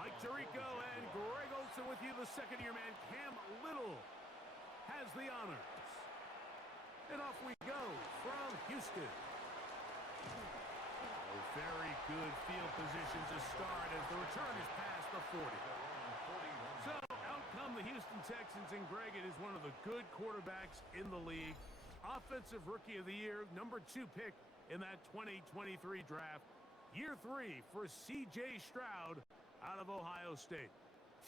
Mike Tirico and Gxlden with you. The second-year man, Cam Little, has the honors. And off we go from Houston. Very good field position to start as the return is past the 40. So out come the Houston Texans, and Greg, it is one of the good quarterbacks in the league. Offensive Rookie of the Year, number 2 pick in that 2023 draft. Year 3 for C.J. Stroud out of Ohio State.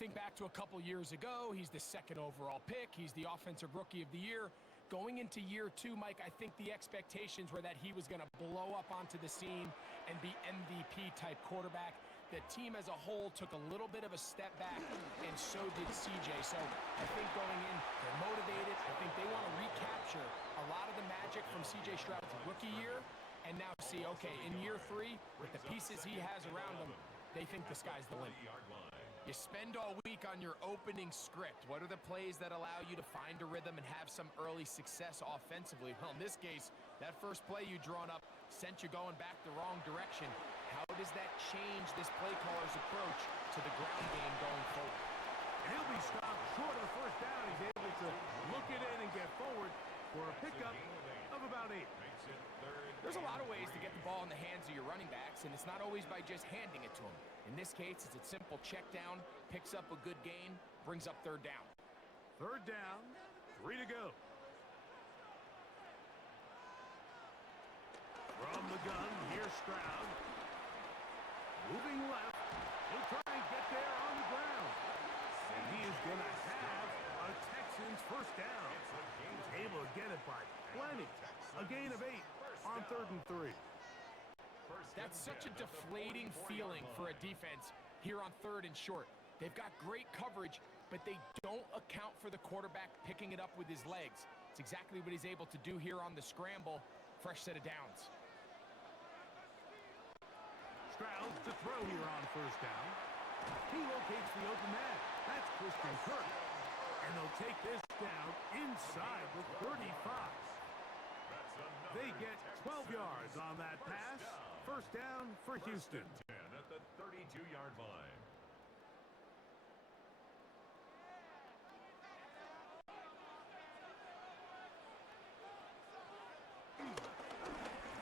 Think back to a couple years ago, he's the 2nd overall pick. He's the Offensive Rookie of the Year. Going into year 2, Mike, I think the expectations were that he was going to blow up onto the scene and be MVP-type quarterback. The team as a whole took a little bit of a step back, and so did CJ. So I think going in, they're motivated. I think they want to recapture a lot of the magic from CJ Stroud's rookie year, and now see, okay, in year 3, with the pieces he has around him, they think the sky's the limit. You spend all week on your opening script. What are the plays that allow you to find a rhythm and have some early success offensively? Well, in this case, that first play you drawn up sent you going back the wrong direction. How does that change this play caller's approach to the ground game going forward? And he'll be stopped short of the first down. He's able to look it in and get forward for a pickup of about 8. There's a lot of ways to get the ball in the hands of your running backs, and it's not always by just handing it to them. In this case, it's a simple check down, picks up a good gain, brings up 3rd down. 3rd down, 3 to go. From the gun, here's Stroud. Moving left, he'll try and get there on the ground. And he is going to have a Texans first down. He's able to get it by plenty. A gain of 8 on 3rd and 3. That's such a deflating feeling for a defense here on 3rd and short. They've got great coverage, but they don't account for the quarterback picking it up with his legs. It's exactly what he's able to do here on the scramble. Fresh set of downs. Stroud to throw here on 1st down. He locates the open man. That's Christian Kirk. And they'll take this down inside the 35. They get 12 yards on that pass. First down for Houston. 10 at the 32-yard line.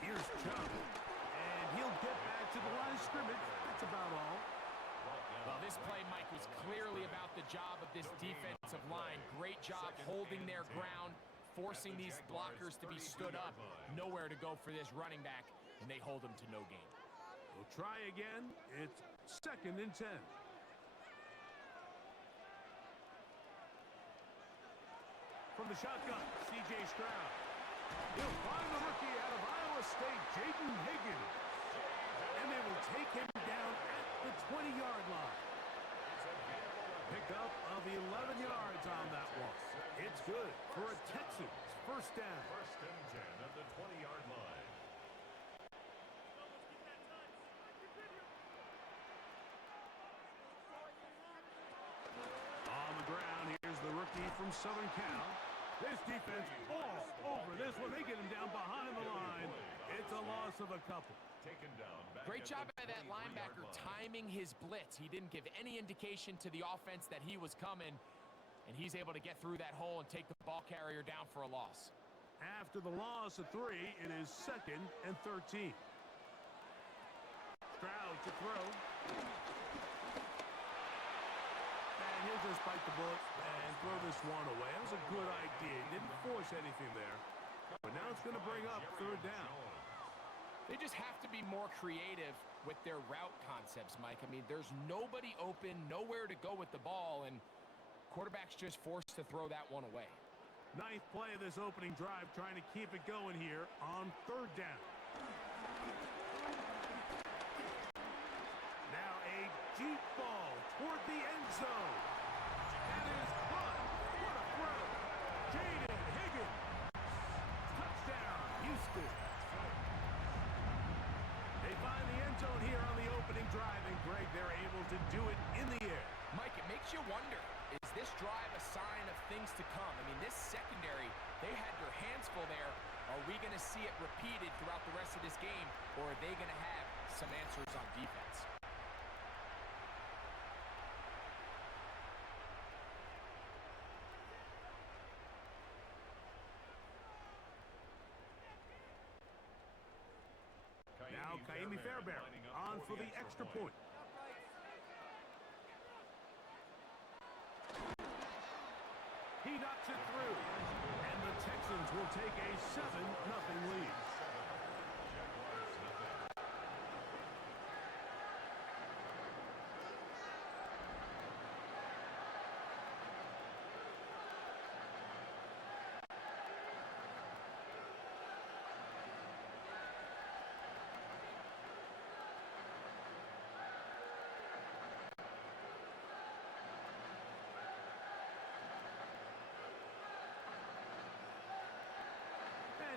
Here's Chubb. And he'll get back to the line of scrimmage. That's about all. Well, this play, Mike, was clearly about the job of this defensive line. Great job holding their ground, forcing these blockers to be stood up. Nowhere to go for this running back, and they hold him to no gain. We'll try again. It's 2nd and 10. From the shotgun, C.J. Stroud. He'll find the rookie out of Iowa State, Gxlden Higgins. And they will take him down at the 20-yard line. Pickup of 11 yards on that one. It's good for a Texans first down. 1st and 10 at the 20-yard line. On the ground, here's the rookie from Southern Cal. This defense all over this one. They get him down behind the line. It's a loss of a couple. Taken down. Great job by that linebacker timing his blitz. He didn't give any indication to the offense that he was coming, and he's able to get through that hole and take the ball carrier down for a loss. After the loss of 3, it is 2nd and 13. Stroud to throw. And he'll just bite the bullet and throw this one away. That was a good idea. He didn't force anything there. But now it's going to bring up 3rd down. They just have to be more creative with their route concepts, Mike. I mean, there's nobody open, nowhere to go with the ball, and quarterback's just forced to throw that one away. 9th play of this opening drive, trying to keep it going here on 3rd down. Now a deep ball toward the end zone. That is caught. What a throw. Gxlden Higgins. Touchdown, Houston. They find the end zone here on the opening drive, and Greg, they're able to do it in the air. Mike, it makes you wonder, is this drive a sign of things to come? I mean, this secondary, they had their hands full there. Are we going to see it repeated throughout the rest of this game, or are they going to have some answers on defense? on for the extra point. He knocks it through, and the Texans will take a 7-0 lead.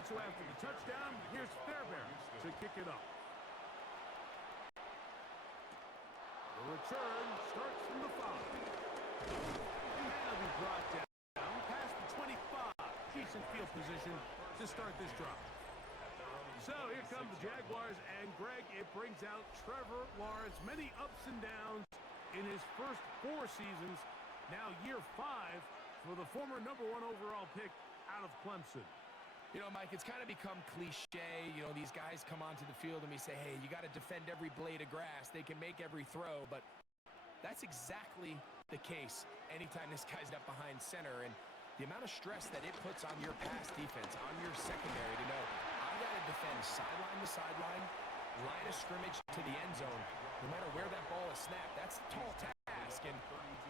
So after the touchdown, here's Fairbairn to kick it up. The return starts from the 5. And that'll be brought down past the 25. Decent field position to start this drive. So here come the Jaguars, and Greg, it brings out Trevor Lawrence. Many ups and downs in his first 4 seasons. Now year 5 for the former #1 overall pick out of Clemson. You know, Mike, it's kind of become cliche. You know, these guys come onto the field and we say, hey, you got to defend every blade of grass. They can make every throw, but that's exactly the case anytime this guy's up behind center. And the amount of stress that it puts on your pass defense, on your secondary to know, I got to defend sideline to sideline, line of scrimmage to the end zone, no matter where that ball is snapped. That's a tall task, and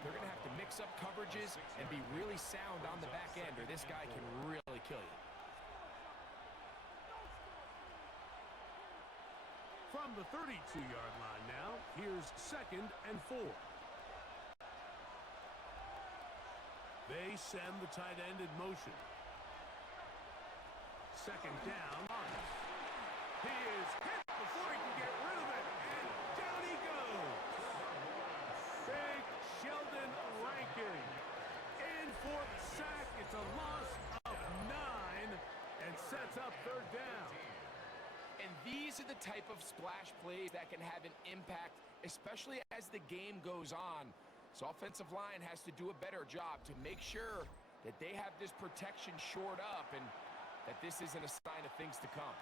they're going to have to mix up coverages and be really sound on the back end, or this guy can really kill you. From the 32-yard line now, here's 2nd and 4. They send the tight end in motion. 2nd down. He is hit before he can get rid of it, and down he goes. Big Sheldon Rankin in for the sack. It's a loss of 9 and sets up 3rd down. And these are the type of splash plays that can have an impact, especially as the game goes on. So offensive line has to do a better job to make sure that they have this protection shored up and that this isn't a sign of things to come.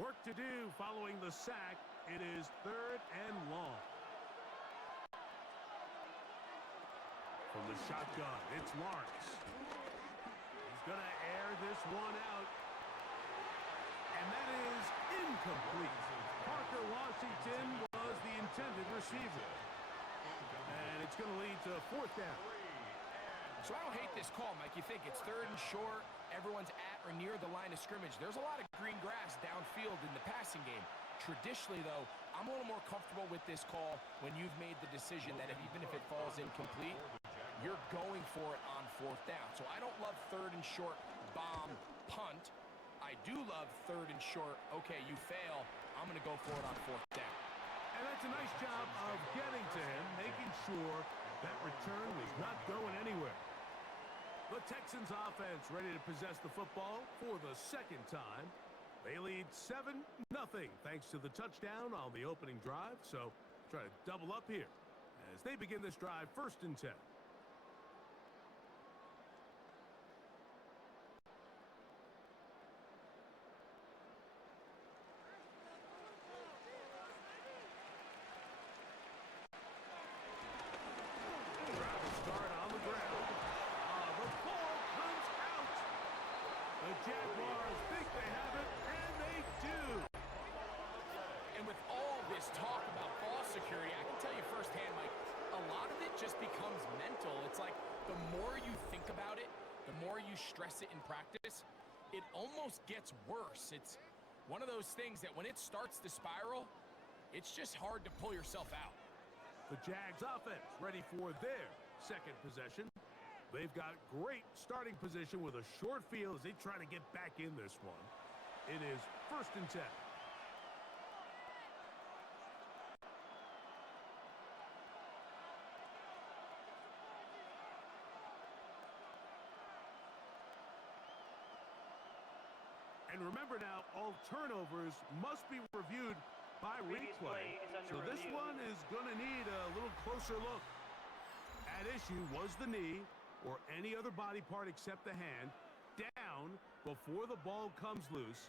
Work to do following the sack. It is 3rd and long. From the shotgun, it's Lawrence. He's going to air this one out. And that is incomplete. Parker Washington was the intended receiver. And it's going to lead to 4th down. So I don't hate this call, Mike. You think it's 3rd and short, everyone's at or near the line of scrimmage. There's a lot of green grass downfield in the passing game. Traditionally, though, I'm a little more comfortable with this call when you've made the decision that even if it falls incomplete, you're going for it on 4th down. So I don't love 3rd and short, bomb, punt. I do love 3rd and short, okay, you fail, I'm going to go for it on 4th down. And that's a nice job of getting to him, making sure that return was not going anywhere. The Texans offense ready to possess the football for the 2nd time. They lead 7-0 thanks to the touchdown on the opening drive. So try to double up here as they begin this drive 1st and 10. Jaguars think they have it, and they do. And with all this talk about ball security, I can tell you firsthand, Mike, a lot of it just becomes mental. It's like the more you think about it, the more you stress it in practice, it almost gets worse. It's one of those things that when it starts to spiral, it's just hard to pull yourself out. The Jags offense ready for their 2nd possession. They've got great starting position with a short field as they try to get back in this one. It is 1st and 10. And remember now, all turnovers must be reviewed by replay. So this one is going to need a little closer look. At issue was the knee or any other body part except the hand down before the ball comes loose?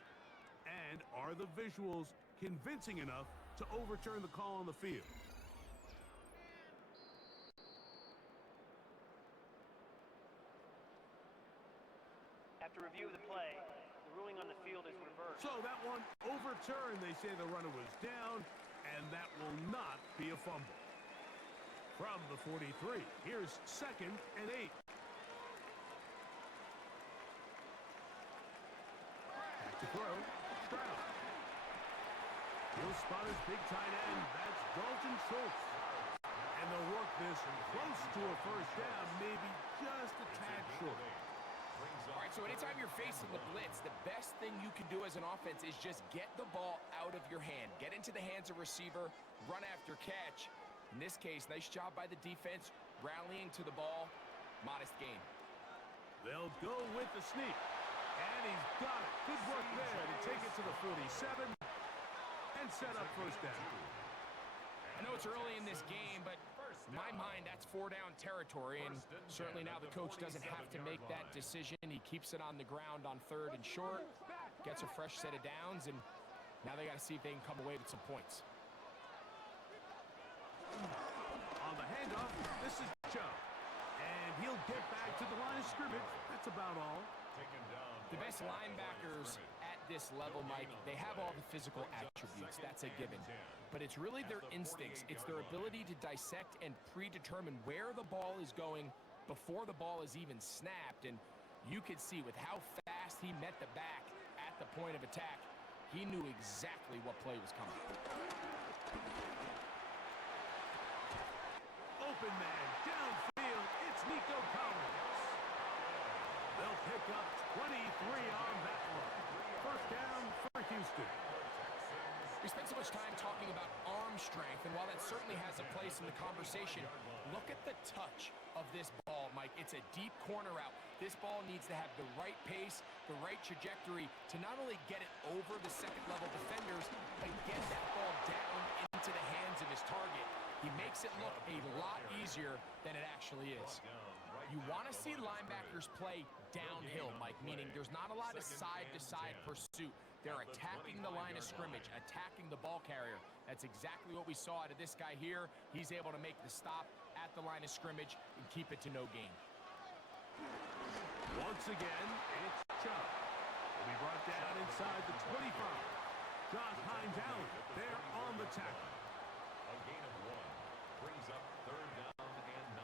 And are the visuals convincing enough to overturn the call on the field? After review of the play, the ruling on the field is reversed. So that one overturned. They say the runner was down, and that will not be a fumble. From the 43, here's 2nd and 8. Back to throw, Stroud. He'll spot his big tight end. That's Dalton Schultz. And they'll work this close to a first down, maybe just a tad short. All right, so anytime you're facing the blitz, the best thing you can do as an offense is just get the ball out of your hand. Get into the hands of receiver, run after catch. In this case, nice job by the defense, rallying to the ball. Modest gain. They'll go with the sneak. And he's got it. Good work there to take it to the 47 and set up first down. I know it's early in this game, but in my mind, that's 4-down territory, and certainly now the coach doesn't have to make that decision. He keeps it on the ground on 3rd and short, gets a fresh set of downs, and now they got to see if they can come away with some points. On the handoff, this is Joe. And he'll get back to the line of scrimmage. That's about all. The best linebackers at this level, Mike, they have all the physical attributes. That's a given. But it's really their instincts. It's their ability to dissect and predetermine where the ball is going before the ball is even snapped. And you could see with how fast he met the back at the point of attack, he knew exactly what play was coming. Open man, downfield, it's Nico Collins. They'll pick up 23 on that one. First down for Houston. We spent so much time talking about arm strength, and while that certainly has a place in the conversation, look at the touch of this ball, Mike. It's a deep corner route. This ball needs to have the right pace, the right trajectory to not only get it over the second-level defenders, but get that ball down into the hands of his target. He makes it look a lot easier than it actually is. You want to see linebackers play downhill, Mike, meaning there's not a lot of side-to-side pursuit. They're attacking the line of scrimmage, attacking the ball carrier. That's exactly what we saw out of this guy here. He's able to make the stop at the line of scrimmage and keep it to no gain. Once again, it's Chubb. Will be brought down inside the 25. Josh Hines Allen there on the tackle. A gain of 1 brings up 3rd down and 9.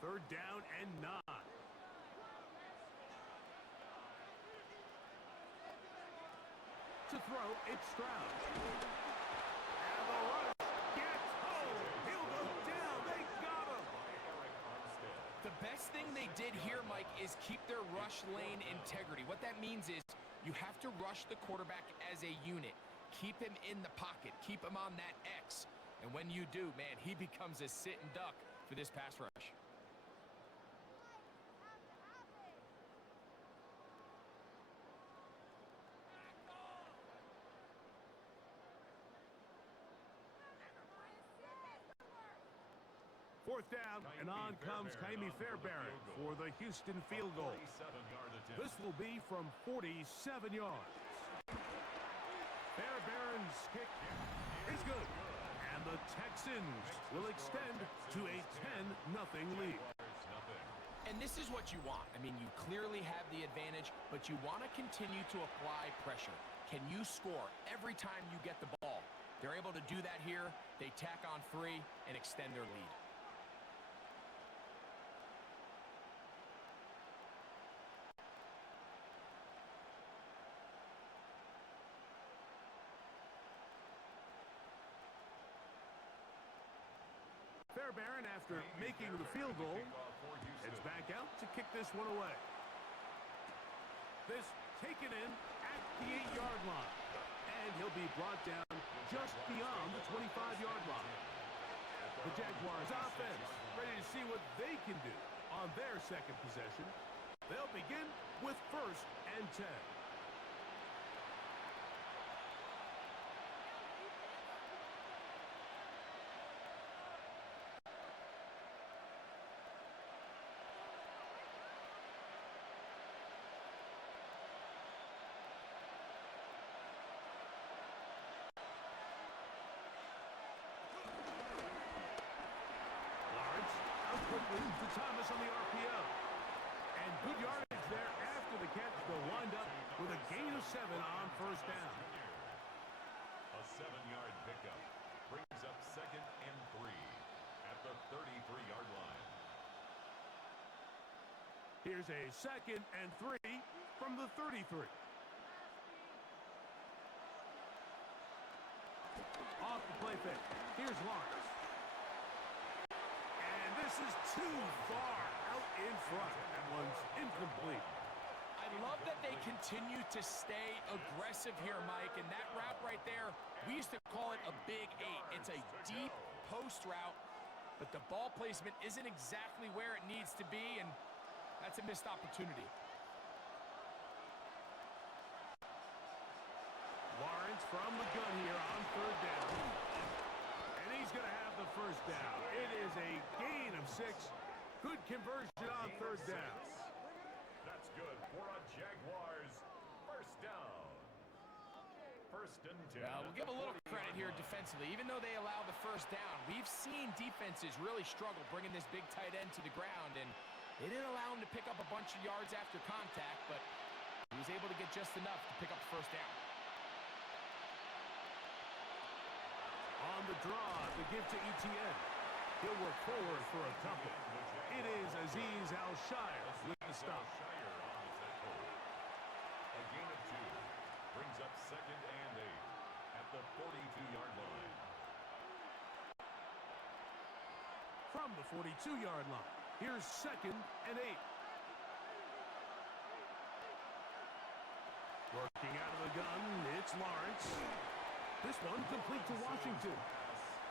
Third down and 9. To throw, it's Stroud. And the rush gets home. He'll go down. They got him. The best thing they did here, Mike, is keep their rush lane integrity. What that means is you have to rush the quarterback as a unit. Keep him in the pocket. Keep him on that X. And when you do, man, he becomes a sitting duck for this pass rush. Fourth down, and on comes Kaimi Fairbairn for the Houston field goal. This will be from 47 yards. Fairbairn's kick is good, and the Texans will extend to a 10-0 lead. And this is what you want. I mean, you clearly have the advantage, but you want to continue to apply pressure. Can you score every time you get the ball? They're able to do that here. They tack on 3 and extend their lead. Fairbairn, after making the field goal, heads back out to kick this one away. This taken in at the 8-yard line. And he'll be brought down just beyond the 25-yard line. The Jaguars offense ready to see what they can do on their second possession. They'll begin with 1st and 10. to Thomas on the RPO. And good yardage there after the catch. They'll wind up with a gain of 7 on first down. A 7-yard pickup brings up 2nd and 3 at the 33-yard line. Here's a 2nd and 3 from the 33. Off the play fake. Here's Lawrence. And this is too far out in front. That one's incomplete. I love that they continue to stay aggressive here, Mike, and that route right there, we used to call it a big 8. It's a deep post route, but the ball placement isn't exactly where it needs to be, and that's a missed opportunity. Lawrence from the gun here on 3rd down. And he's going to have the first down. It is a gain of 6. Good conversion on 3rd down. That's good for a Jaguars first down. 1st and 10. Well, we'll give a little credit here defensively. Even though they allow the first down, we've seen defenses really struggle bringing this big tight end to the ground, and they didn't allow him to pick up a bunch of yards after contact, but he was able to get just enough to pick up the first down. On the draw, the give to Etienne. He'll work forward for a couple. It is Azeez Al-Shire with the stop. A gain of 2 brings up 2nd and 8 at the 42-yard line. From the 42-yard line, here's 2nd and 8. Working out of the gun, it's Lawrence. This one complete to Washington.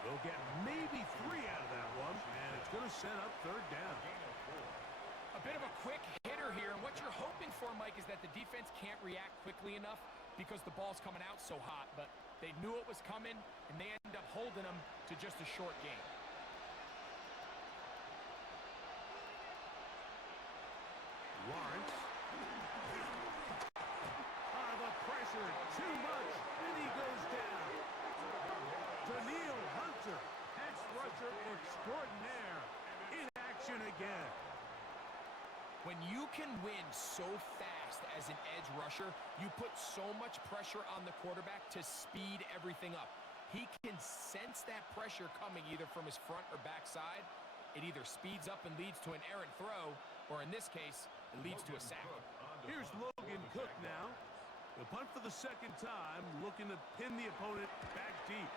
They'll get maybe 3 out of that one, and it's going to set up 3rd down. A bit of a quick hitter here, and what you're hoping for, Mike, is that the defense can't react quickly enough because the ball's coming out so hot, but they knew it was coming, and they end up holding them to just a short game. Lawrence. The pressure, too much, and he goes down. Daniil Hunter, pass rusher extraordinaire, in action again. When you can win so fast as an edge rusher, you put so much pressure on the quarterback to speed everything up. He can sense that pressure coming either from his front or back side. It either speeds up and leads to an errant throw, or in this case, it leads to a sack. Here's Logan Cook now. The punt for the 2nd time, looking to pin the opponent back deep.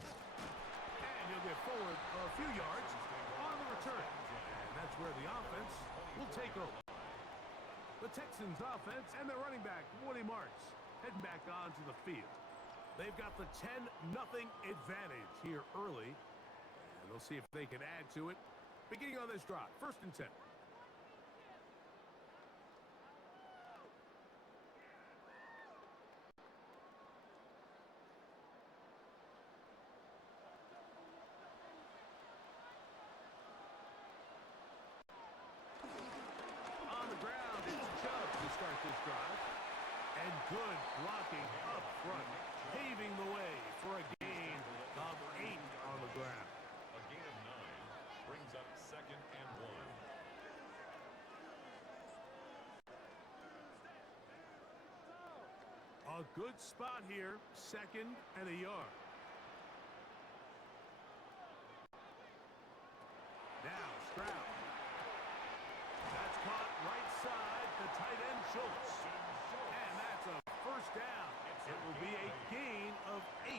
And he'll get forward a few yards on the return. And that's where the offense will take over. The Texans offense and their running back, Woody Marks, heading back onto the field. They've got the 10-0 advantage here early. And they'll see if they can add to it. Beginning on this drive, 1st and 10. This drive, and good blocking up front, paving the way for a gain of 8 on the ground. A gain of 9 brings up 2nd and 1. A good spot here, 2nd and a yard. Now Stroud. That's caught right side, the tight end Schultz. And that's a first down. It will be a gain of 8.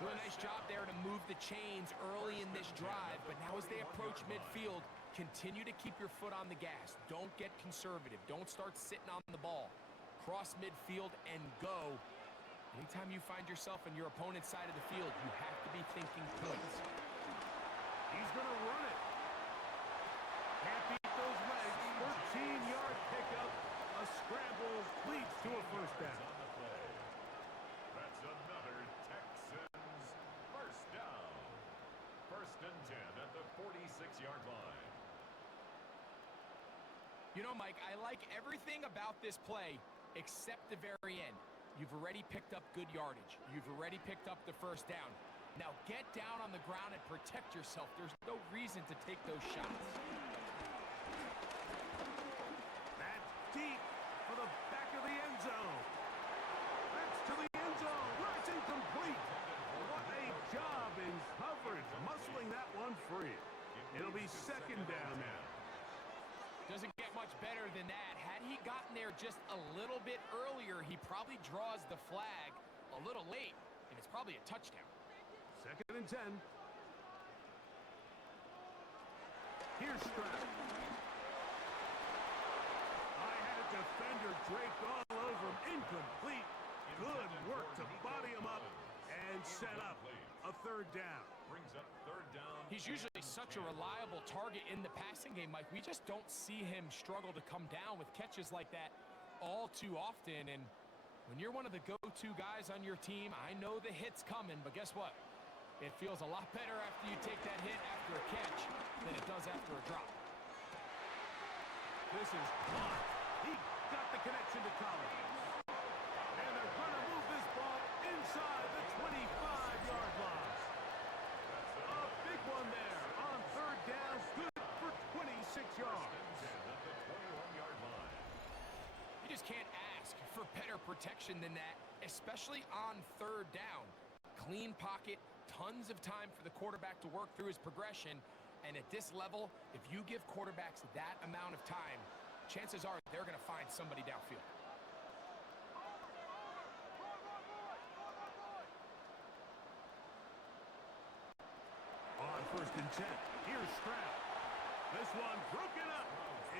Do a nice job there to move the chains early in this drive, but now as they approach midfield, continue to keep your foot on the gas. Don't get conservative. Don't start sitting on the ball. Cross midfield and go. Anytime you find yourself on your opponent's side of the field, you have to be thinking points. He's going to run it. Can't beat those legs. 13-yard pickup. A scramble leads to a first down. On the play. That's another Texans first down. 1st and 10 at the 46-yard line. You know, Mike, I like everything about this play except the very end. You've already picked up good yardage. You've already picked up the first down. Now get down on the ground and protect yourself. There's no reason to take those shots. That's deep for the back of the end zone. That's to the end zone where it's incomplete. What a job in coverage, muscling that one free. It'll be second down now. Doesn't get much better than that. Had he gotten there just a little bit earlier, he probably draws the flag a little late, and it's probably a touchdown. Second and 10. Here's Stroud. I had a defender draped all over him. Incomplete. Good work to body him up and set up a third down. Brings up third down. He's usually such a reliable target in the passing game, Mike. We just don't see him struggle to come down with catches like that all too often. And when you're one of the go-to guys on your team, I know the hit's coming, but guess what? It feels a lot better after you take that hit after a catch than it does after a drop. This is caught. He got the connection to Collins. And they're going to move this ball inside the 25-yard line. A big one there on third down. Good for 26 yards. At the 21-yard line. You just can't ask for better protection than that, especially on third down. Clean pocket, tons of time for the quarterback to work through his progression. And at this level, if you give quarterbacks that amount of time, chances are they're going to find somebody downfield. On first and 10, here's Stroud. This one broken up.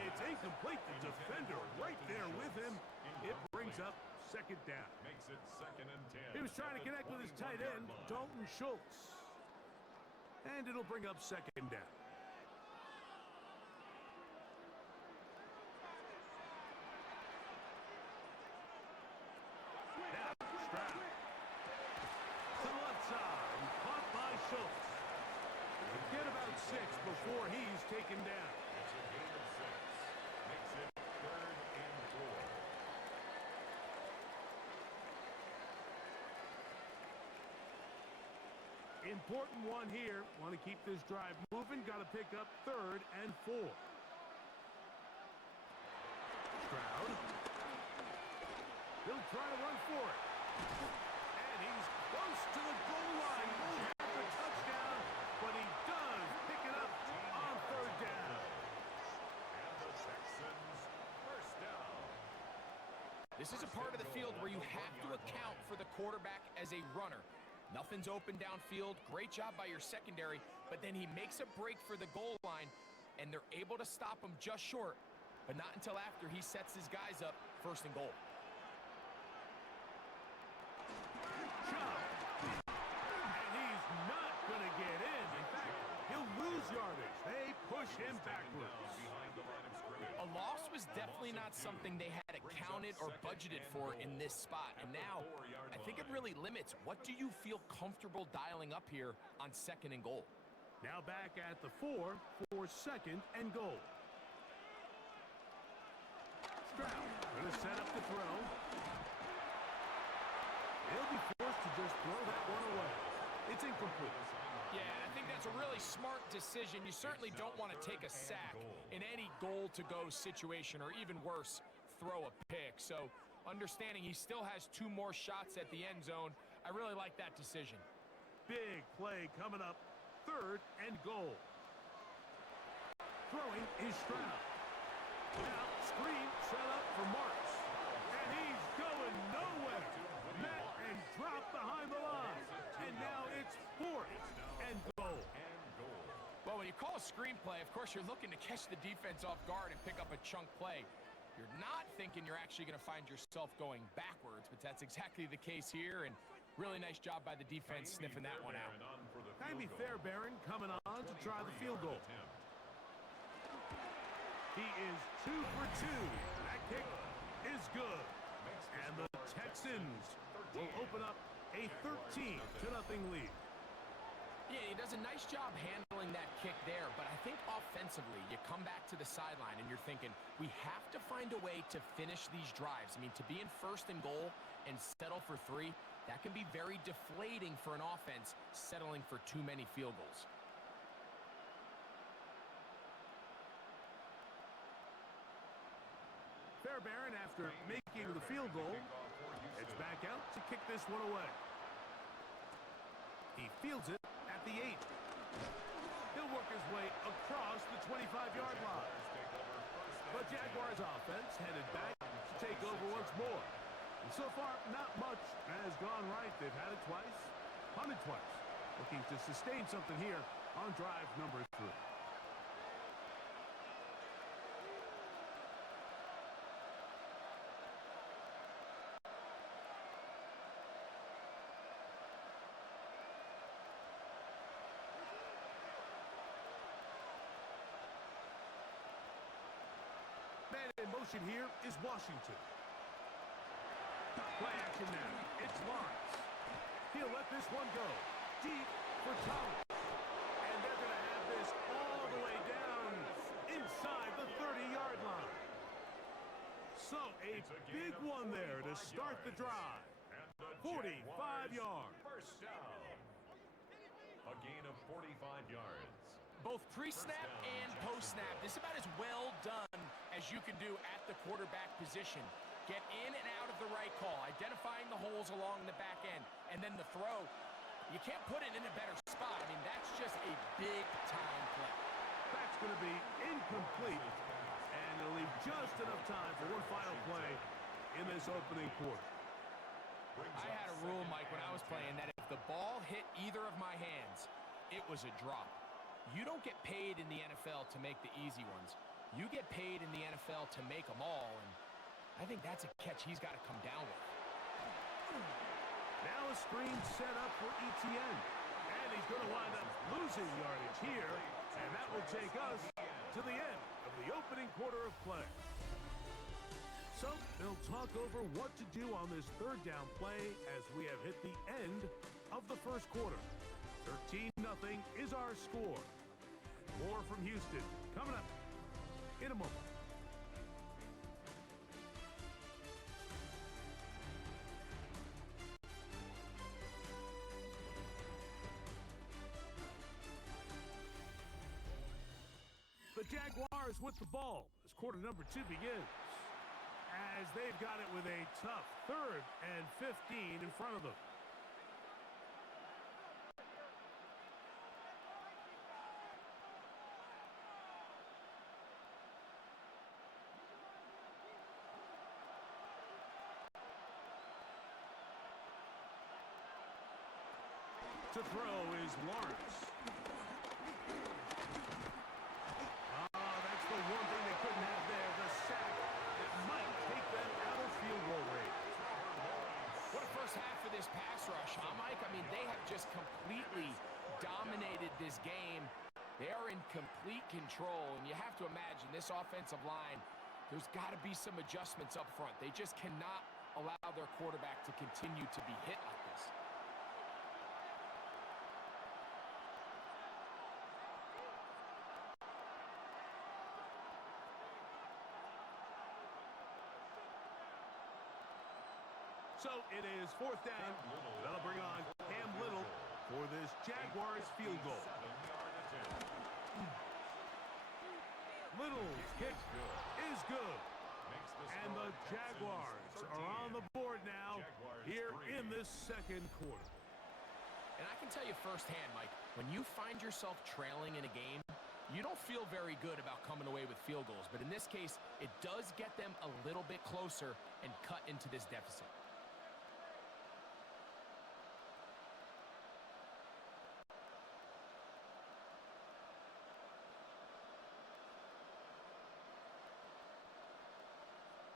It's incomplete. The defender right there with him. It brings up second down. Makes it second and 10. He was trying to connect with his tight end, Dalton Schultz. And it'll bring up second down. Now, Stroud. To the left side. Caught by Schultz. Get about 6 before he's taken down. It's a gain of 6. Makes it third and 4. Important one here. Want to keep this drive moving. Got to pick up third and 4. Stroud. He'll try to run for it. And he's close to the goal line. Won't have the touchdown, but he does pick it up on third down. And the Texans first down. This is a part of the field where you have to account for the quarterback as a runner. Nothing's open downfield. Great job by your secondary, but then he makes a break for the goal line, and they're able to stop him just short, but not until after he sets his guys up first and goal. And he's not going to get in. In fact, he'll lose yardage. They push him backwards. Behind the line of scrimmage. A loss was definitely not something they had accounted or budgeted for in this spot, and now I think it really limits. What do you feel comfortable dialing up here on second and goal? Now back at the 4 for second and goal. Stroud going to set up the throw. He'll be forced to just throw that one away. It's incomplete. Yeah, I think that's a really smart decision. You certainly don't want to take a sack in any goal-to-go situation, or even worse, throw a pick. So understanding he still has 2 more shots at the end zone, I really like that decision. Big play coming up. Third and goal. Throwing is Stroud. Now screen set up for Marks. And he's going nowhere. Met and dropped behind the line. And now it's fourth and goal. Well, when you call a screenplay, of course, you're looking to catch the defense off guard and pick up a chunk play. You're not thinking you're actually going to find yourself going backwards, but that's exactly the case here, and really nice job by the defense sniffing that one out. Tymee Fairbairn coming on to try the field goal. He is 2 for 2. That kick is good. And the Texans will open up a 13-0 lead. Yeah, he does a nice job handling that kick there, but I think offensively, you come back to the sideline and you're thinking, we have to find a way to finish these drives. I mean, to be in first and goal and settle for 3, That can be very deflating for an offense settling for too many field goals. Fairbairn, after making the field goal, heads back out to kick this one away. He fields it at the 8. He'll work his way across the 25-yard line. But Jaguars offense headed back to take over once more. And so far, not much has gone right. They've had it twice, punted twice. Looking to sustain something here on drive number 3. Man in motion here is Washington. Play action now. It's Lawrence. He'll let this one go. Deep for Thomas. And they're going to have this all the way down inside the 30-yard line. So a big one there to start the drive. 45 yards. First down. A gain of 45 yards. Both pre-snap and post-snap, this is about as well done as you can do at the quarterback position. Get in and out of the right call, identifying the holes along the back end, and then the throw. You can't put it in a better spot. I mean, that's just a big-time play. That's going to be incomplete, and it'll leave just enough time for one final play in this opening quarter. I had a rule, Mike, when I was playing, that if the ball hit either of my hands, it was a drop. You don't get paid in the NFL to make the easy ones. You get paid in the NFL to make them all, and I think that's a catch he's got to come down with. Now a screen set up for Etienne, and he's going to wind up losing yardage here, and that will take us to the end of the opening quarter of play. So they'll talk over what to do on this third down play as we have hit the end of the first quarter. 13-0 is our score. More from Houston coming up in a moment. The Jaguars with the ball as quarter number 2 begins. As they've got it with a tough 3rd and 15 in front of them. To throw is Lawrence. That's the one thing they couldn't have there, the sack that might take them out of field goal range. What a first half for this pass rush, huh, Mike? I mean, they have just completely dominated this game. They are in complete control, and you have to imagine this offensive line, there's got to be some adjustments up front. They just cannot allow their quarterback to continue to be hit like this. So it is 4th down. That'll bring on Cam Little for this Jaguars field goal. Little's kick is good. And the Jaguars are on the board now here in this second quarter. And I can tell you firsthand, Mike, when you find yourself trailing in a game, you don't feel very good about coming away with field goals. But in this case, it does get them a little bit closer and cut into this deficit.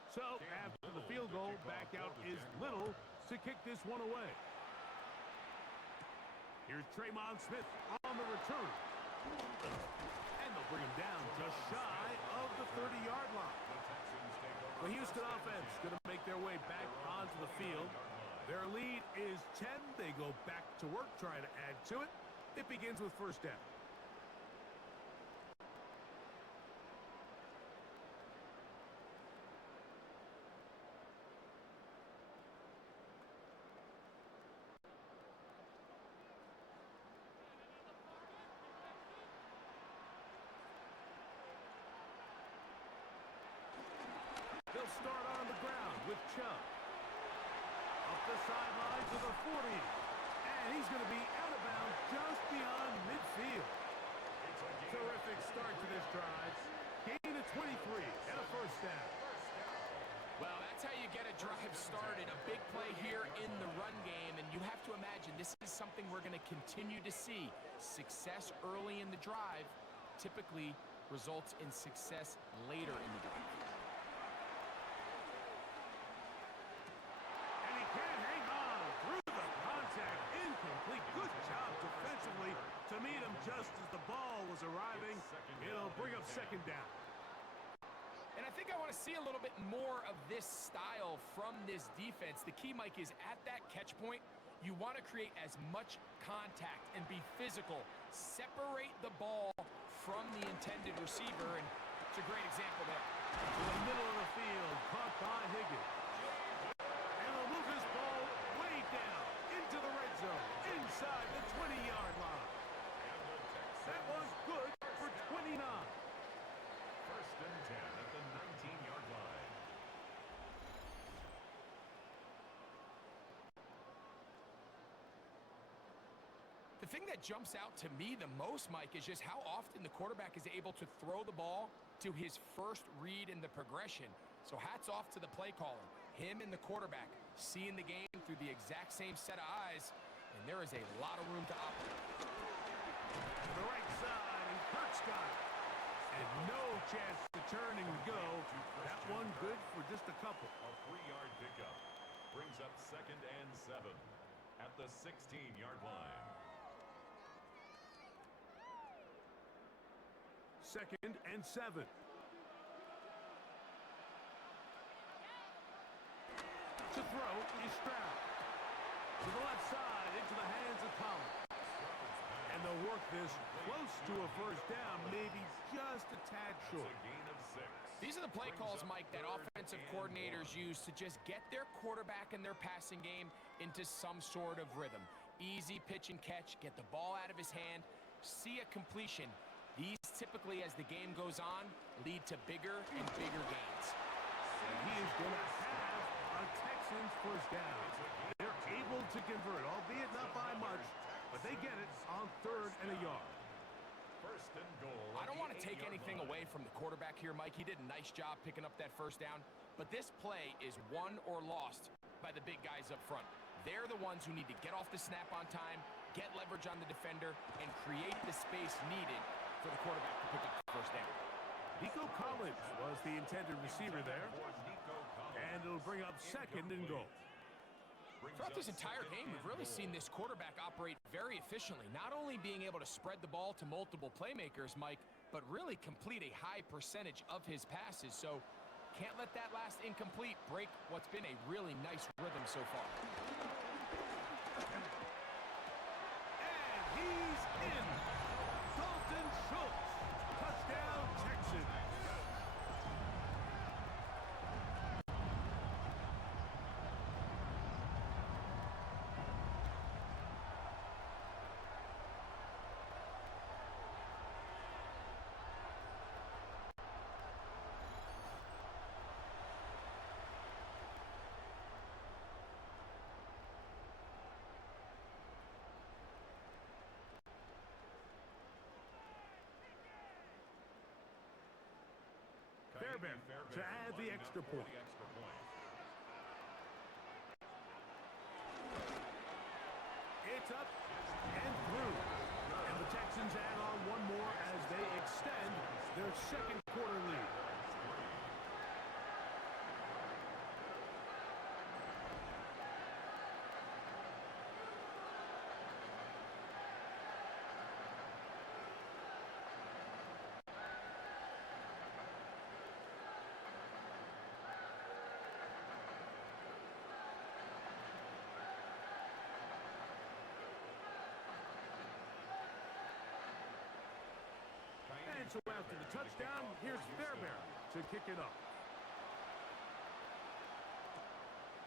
So after the field goal, back out is Little to kick this one away. Here's Tremon Smith on the return. And they'll bring him down just shy of the 30-yard line. The Houston offense going to make their way back onto the field. Their lead is 10. They go back to work, trying to add to it. It begins with first down. He'll start on the ground with Chubb. Up the sideline to the 40. And he's going to be out of bounds just beyond midfield. Terrific start to this drive. Gain of 23 and a first down. Well, that's how you get a drive started. A big play here in the run game, and you have to imagine this is something we're going to continue to see. Success early in the drive typically results in success later in the drive. And he can't hang on through the contact. Incomplete. Good job defensively to meet him just as the ball was arriving. It'll bring up second down. And I think I want to see a little bit more of this style from this defense. The key, Mike, is at that catch point, you want to create as much contact and be physical. Separate the ball from the intended receiver, and it's a great example there. To the middle of the field, caught by Higgins. And he'll move his ball way down into the red zone, inside the 20-yard line. That was good for 29. First and 10 at the 19-yard line. The thing that jumps out to me the most, Mike, is just how often the quarterback is able to throw the ball to his first read in the progression. So hats off to the play caller. Him and the quarterback seeing the game through the exact same set of eyes, and there is a lot of room to operate. To the right side, and Kurt's got it. And no chance to turn and go. That one good for just a couple. A 3-yard pickup brings up second and 7 at the 16-yard line. Second and 7. To throw is Stroud. To the left side, into the hands of Collins. And they'll work this close to a first down, maybe just a tad short. A gain of 6. These are the play calls, Mike, that offensive coordinators use to just get their quarterback and their passing game into some sort of rhythm. Easy pitch and catch, get the ball out of his hand, see a completion. These typically, as the game goes on, lead to bigger and bigger gains. He is going to have a Texans first down. They're able to convert, albeit not by much, but they get it on 3rd and a yard. First and goal. I don't want to take anything away from the quarterback here, Mike. He did a nice job picking up that first down, but this play is won or lost by the big guys up front. They're the ones who need to get off the snap on time, get leverage on the defender, and create the space needed for the quarterback to pick up the first down. Nico Collins was the intended receiver there, and it'll bring up second and goal. Throughout this entire game, we've really seen this quarterback operate very efficiently, not only being able to spread the ball to multiple playmakers, Mike, but really complete a high percentage of his passes. So can't let that last incomplete break what's been a really nice rhythm so far. And he's in. Dalton Schultz. Touchdown, Texans. Fairbairn to add the extra point. It's up and through. And the Texans add on one more as they extend their second quarter lead. And so after the touchdown, here's Fairbairn to kick it up.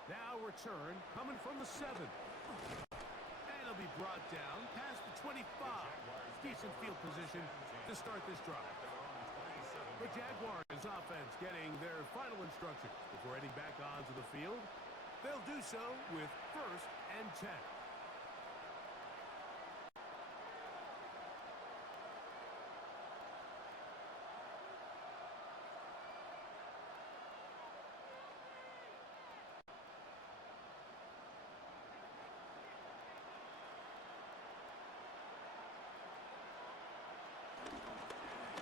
Now return coming from the 7. And it'll be brought down past the 25. Decent field position to start this drive. The Jaguars offense getting their final instructions before heading back onto the field. They'll do so with 1st and 10.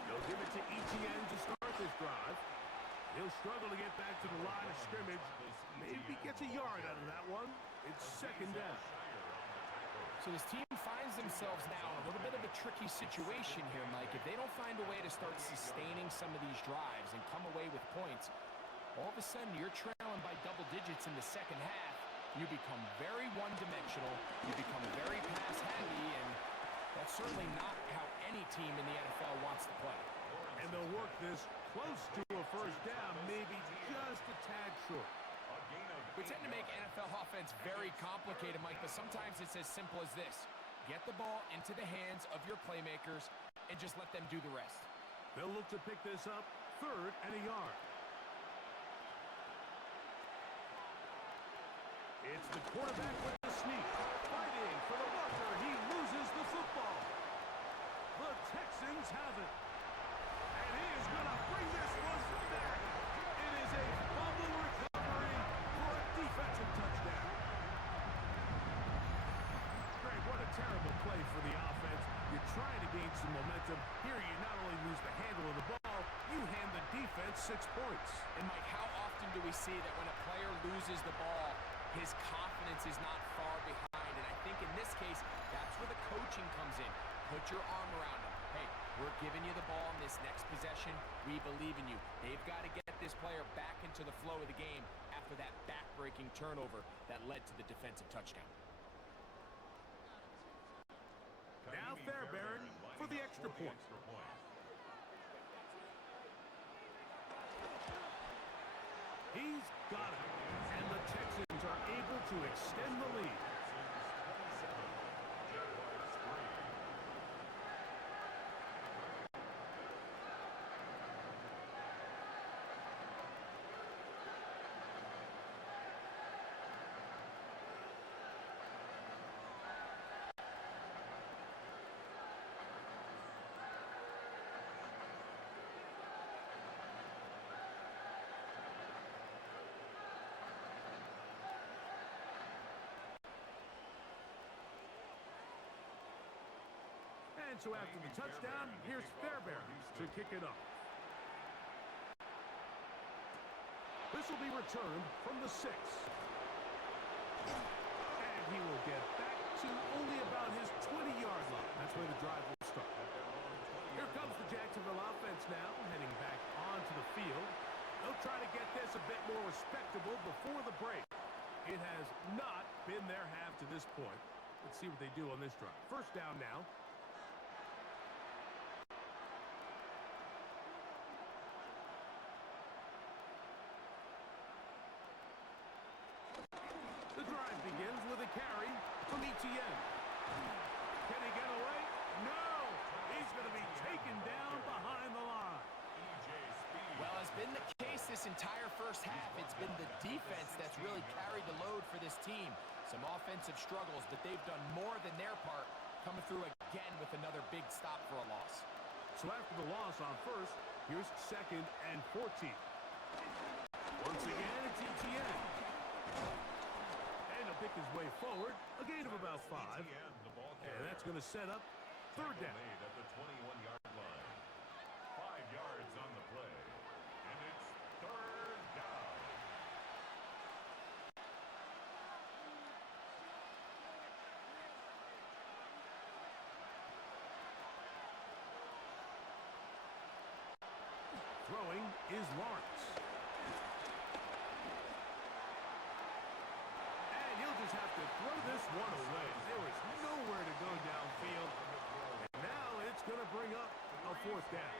They'll give it to Gxlden to start this drive. He'll struggle to get back to the line of scrimmage. Maybe gets a yard out of that one. It's 2nd down. So this team finds themselves now in a little bit of a tricky situation here, Mike. If they don't find a way to start sustaining some of these drives and come away with points, all of a sudden you're trailing by double digits in the 2nd half. You become very one-dimensional. You become very pass-heavy, and that's certainly not how any team in the NFL wants to play. And they'll work this close to a 1st down, maybe just a tad short. We tend to make NFL offense very complicated, Mike, but sometimes it's as simple as this. Get the ball into the hands of your playmakers and just let them do the rest. They'll look to pick this up 3rd and a yard. It's the quarterback with the sneak. Fighting for the marker. He loses the football. The Texans have it. And he is going to bring this one back. It is a fumble recovery for a defensive touchdown. Greg, what a terrible play for the offense. You're trying to gain some momentum. Here you not only lose the handle of the ball, you hand the defense 6 points. And Mike, how often do we see that when a player loses the ball, his confidence is not far behind? And I think in this case, that's where the coaching comes in. Put your arm around him. Hey, we're giving you the ball in this next possession. We believe in you. They've got to get this player back into the flow of the game after that back-breaking turnover that led to the defensive touchdown. Now Fairbairn for the extra point. He's got it. And the Texans are able to extend the lead. And so after the touchdown, here's Fairbairn to kick it off. This will be returned from the 6. And he will get back to only about his 20-yard line. That's where the drive will start. Here comes the Jacksonville offense now, heading back onto the field. They'll try to get this a bit more respectable before the break. It has not been their half to this point. Let's see what they do on this drive. 1st down now. The drive begins with a carry from Etienne. Can he get away? No! He's going to be taken down behind the line. Well, as been the case this entire 1st half, it's been the defense that's really carried the load for this team. Some offensive struggles, but they've done more than their part, coming through again with another big stop for a loss. So after the loss on 1st, here's 2nd and 14. Once again, it's Etienne. And he'll pick his way forward, a gain of about 5. And that's going to set up 3rd down. At the 21-yard line. 5 yards on the play. And it's 3rd down. Throwing is Lawrence. And he'll just have to throw this one away. There is nowhere to go downfield. And now it's going to bring up a 4th down.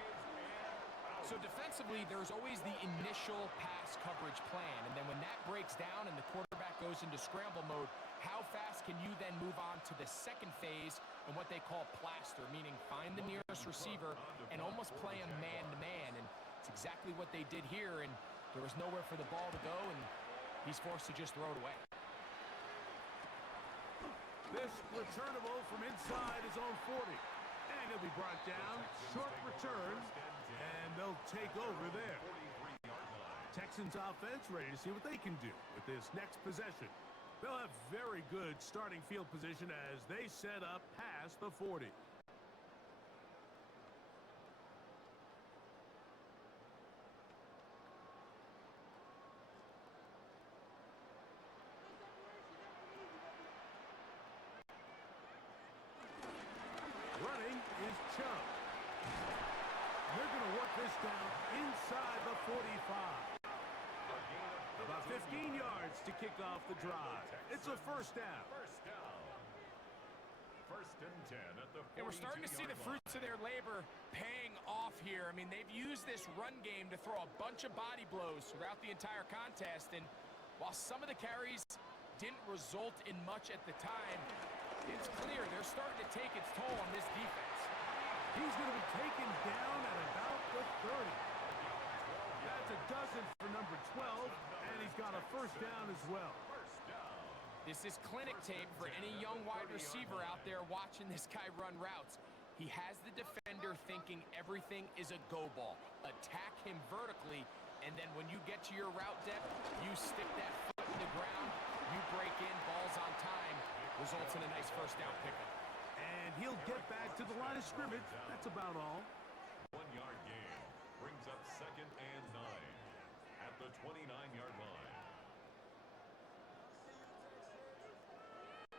So defensively, there's always the initial pass coverage plan. And then when that breaks down and the quarterback goes into scramble mode, how fast can you then move on to the 2nd phase and what they call plaster, meaning find the nearest receiver and almost play him man-to-man. And It's exactly what they did here, and there was nowhere for the ball to go, and he's forced to just throw it away. This returnable from inside his own 40. And he'll be brought down. Short return. And they'll take over there. Texans offense ready to see what they can do with this next possession. They'll have very good starting field position as they set up past the 40. Running is Chubb. They're going to work this down inside the 45. About 15 yards to kick off the drive. It's a first down. First and 10 at the 42-yard line. And we're starting to see the fruits of their labor paying off here. I mean, they've used this run game to throw a bunch of body blows throughout the entire contest. And while some of the carries didn't result in much at the time, it's clear they're starting to take its toll on this defense. He's going to be taken down at about the 30. That's a dozen for number 12, and he's got a first down as well. This is clinic tape for any young wide receiver out there watching this guy run routes. He has the defender thinking everything is a go ball. Attack him vertically, and then when you get to your route depth, you stick that foot in the ground, you break in, balls on time, results in a nice first down pickup. And he'll get back to the line of scrimmage. That's about all. 1-yard gain brings up second and 9 at the 29-yard line.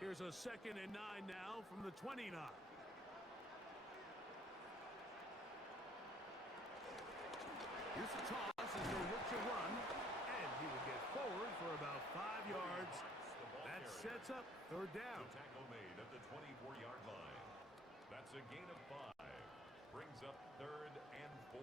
Here's a second and 9 now from the 29. Here's a toss as they look to run, and he will get forward for about 5 yards. That sets up third down. The tackle made at the 24-yard line. That's a gain of 5. Brings up third and 4.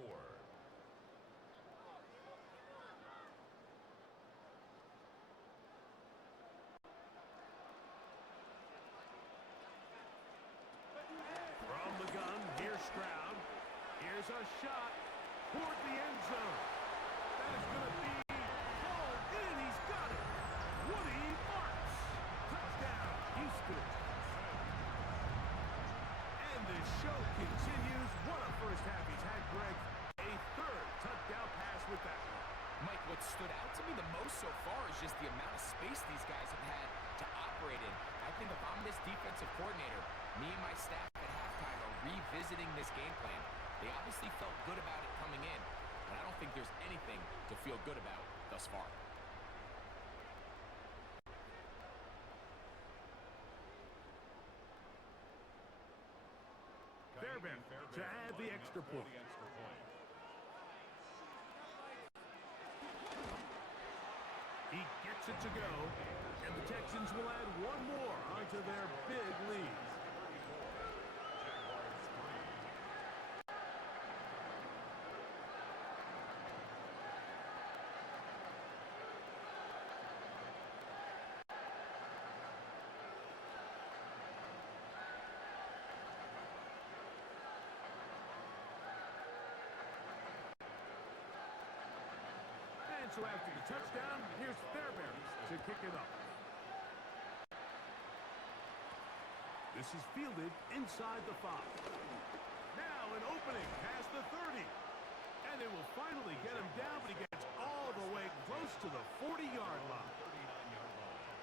From the gun, here's Stroud. Here's a shot toward the end zone. That is going to be called in. He's got it. Woody Marks. Touchdown, Houston. And the show continues. What a first half he's had, Greg. A third touchdown pass with that one. Mike, what stood out to me the most so far is just the amount of space these guys have had to operate in. I think if I'm this defensive coordinator, me and my staff at halftime are revisiting this game plan. They obviously felt good about it coming in, but I don't think there's anything to feel good about thus far. Fairbairn to add the extra point. He gets it to go, and the Texans will add one more onto their big lead. And so after the touchdown, here's Fairbairn to kick it up. This is fielded inside the 5. Now an opening past the 30. And they will finally get him down, but he gets all the way close to the 40-yard line.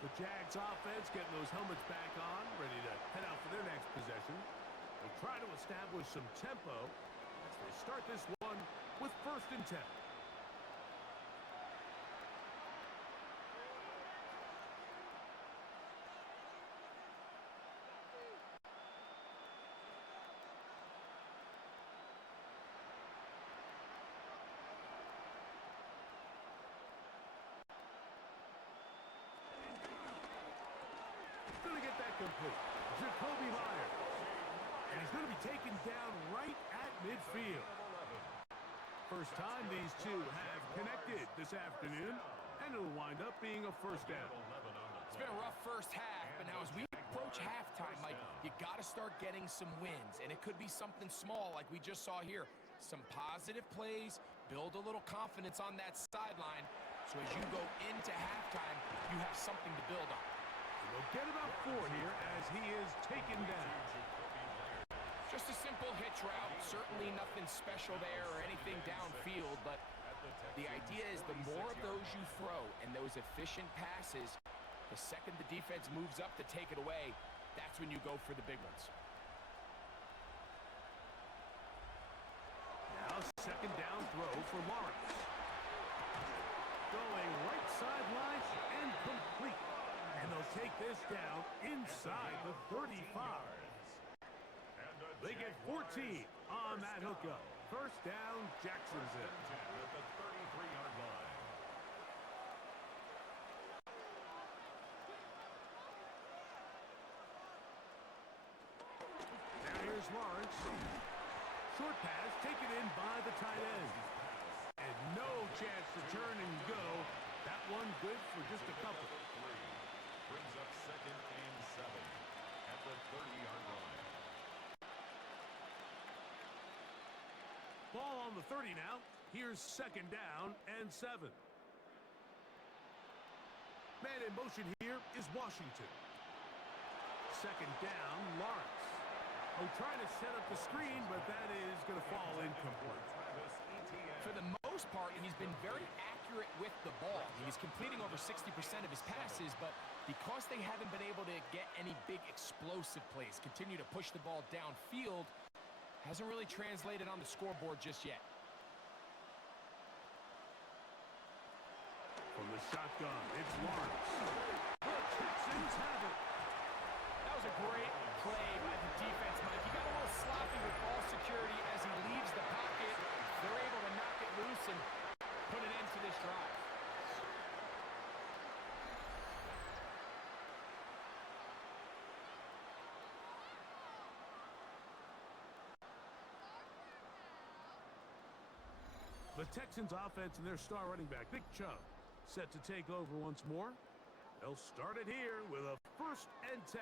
The Jags offense getting those helmets back on, ready to head out for their next possession. They'll try to establish some tempo as they start this one with first and 10. Going to get that complete. Jacoby Myers. And he's going to be taken down right at midfield. First time these two have connected this afternoon, and it'll wind up being a first down. It's been a rough first half, but now as we approach halftime, Mike, you got to start getting some wins, and it could be something small like we just saw here. Some positive plays, build a little confidence on that sideline so as you go into halftime, you have something to build on. They'll get about 4 here as he is taken down. Just a simple hitch route, certainly nothing special there or anything downfield, but the idea is the more of those you throw and those efficient passes, the second the defense moves up to take it away, that's when you go for the big ones. Now second down throw for Lawrence. Going right sideline and complete. And they'll take this down inside the 35. They get 14 on that hookup. First down, Jacksonville. At the 33-yard line. Now here's Lawrence. Short pass taken in by the tight end. And no chance to turn and go. That one good for just a couple. Brings up second and 7 at the 30-yard line. Ball on the 30 now. Here's second down and 7. Man in motion here is Washington. Second down, Lawrence. Oh, trying to set up the screen, but that is going to fall incomplete. For the most part, he's been very accurate with the ball. He's completing over 60% of his passes, but because they haven't been able to get any big explosive plays, continue to push the ball downfield, hasn't really translated on the scoreboard just yet. From the shotgun, it's Lawrence. The Texans have it. That was a great play by the defense, Mike. He got a little sloppy with ball security as he leaves the pocket. They're able to knock it loose and put an end to this drive. The Texans offense and their star running back, Nick Chubb, set to take over once more. They'll start it here with a 1st and 10.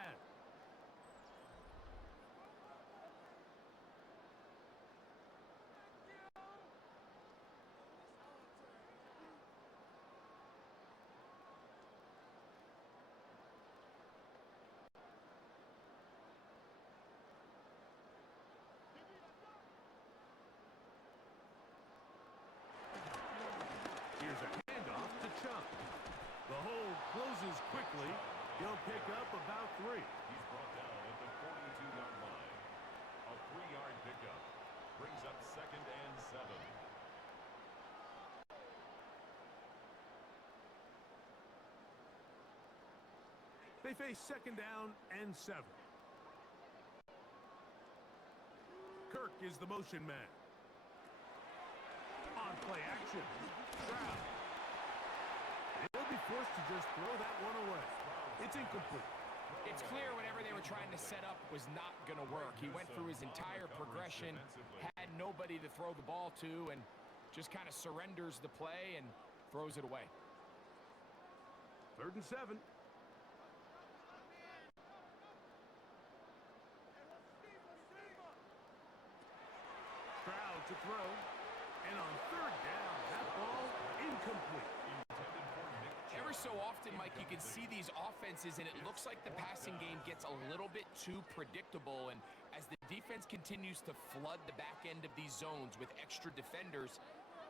Here's a handoff to Chubb. The hole closes quickly. He'll pick up about 3. He's brought down at the 42-yard line. A 3-yard pickup. Brings up second and 7. They face second down and 7. Kirk is the motion man. On play action. Stroud. He'll be forced to just throw that one away. It's incomplete. It's clear whatever they were trying to set up was not going to work. He went through his entire progression, had nobody to throw the ball to, and just kind of surrenders the play and throws it away. 3rd and 7. Stroud to throw. And on 3rd down, that ball incomplete. Every so often, Mike, you can see these offenses, and it looks like the passing game gets a little bit too predictable. And as the defense continues to flood the back end of these zones with extra defenders,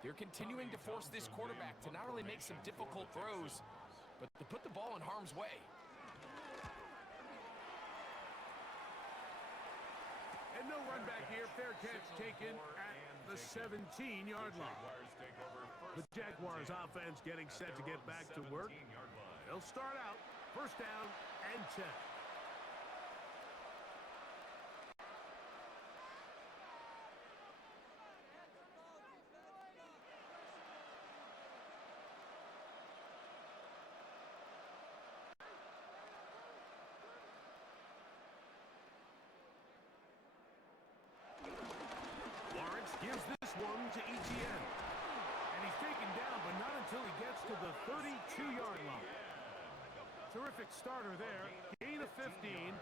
they're continuing to force this quarterback to not only make some difficult throws, but to put the ball in harm's way. And no run back here. Fair catch taken at the 17-yard line. The Jaguars offense getting set to get back to work. They'll start out 1st down and 10. Lawrence gives this one to Etienne. And he's taken down, but not until he gets to the 32-yard line. Terrific starter there. Gain of 15.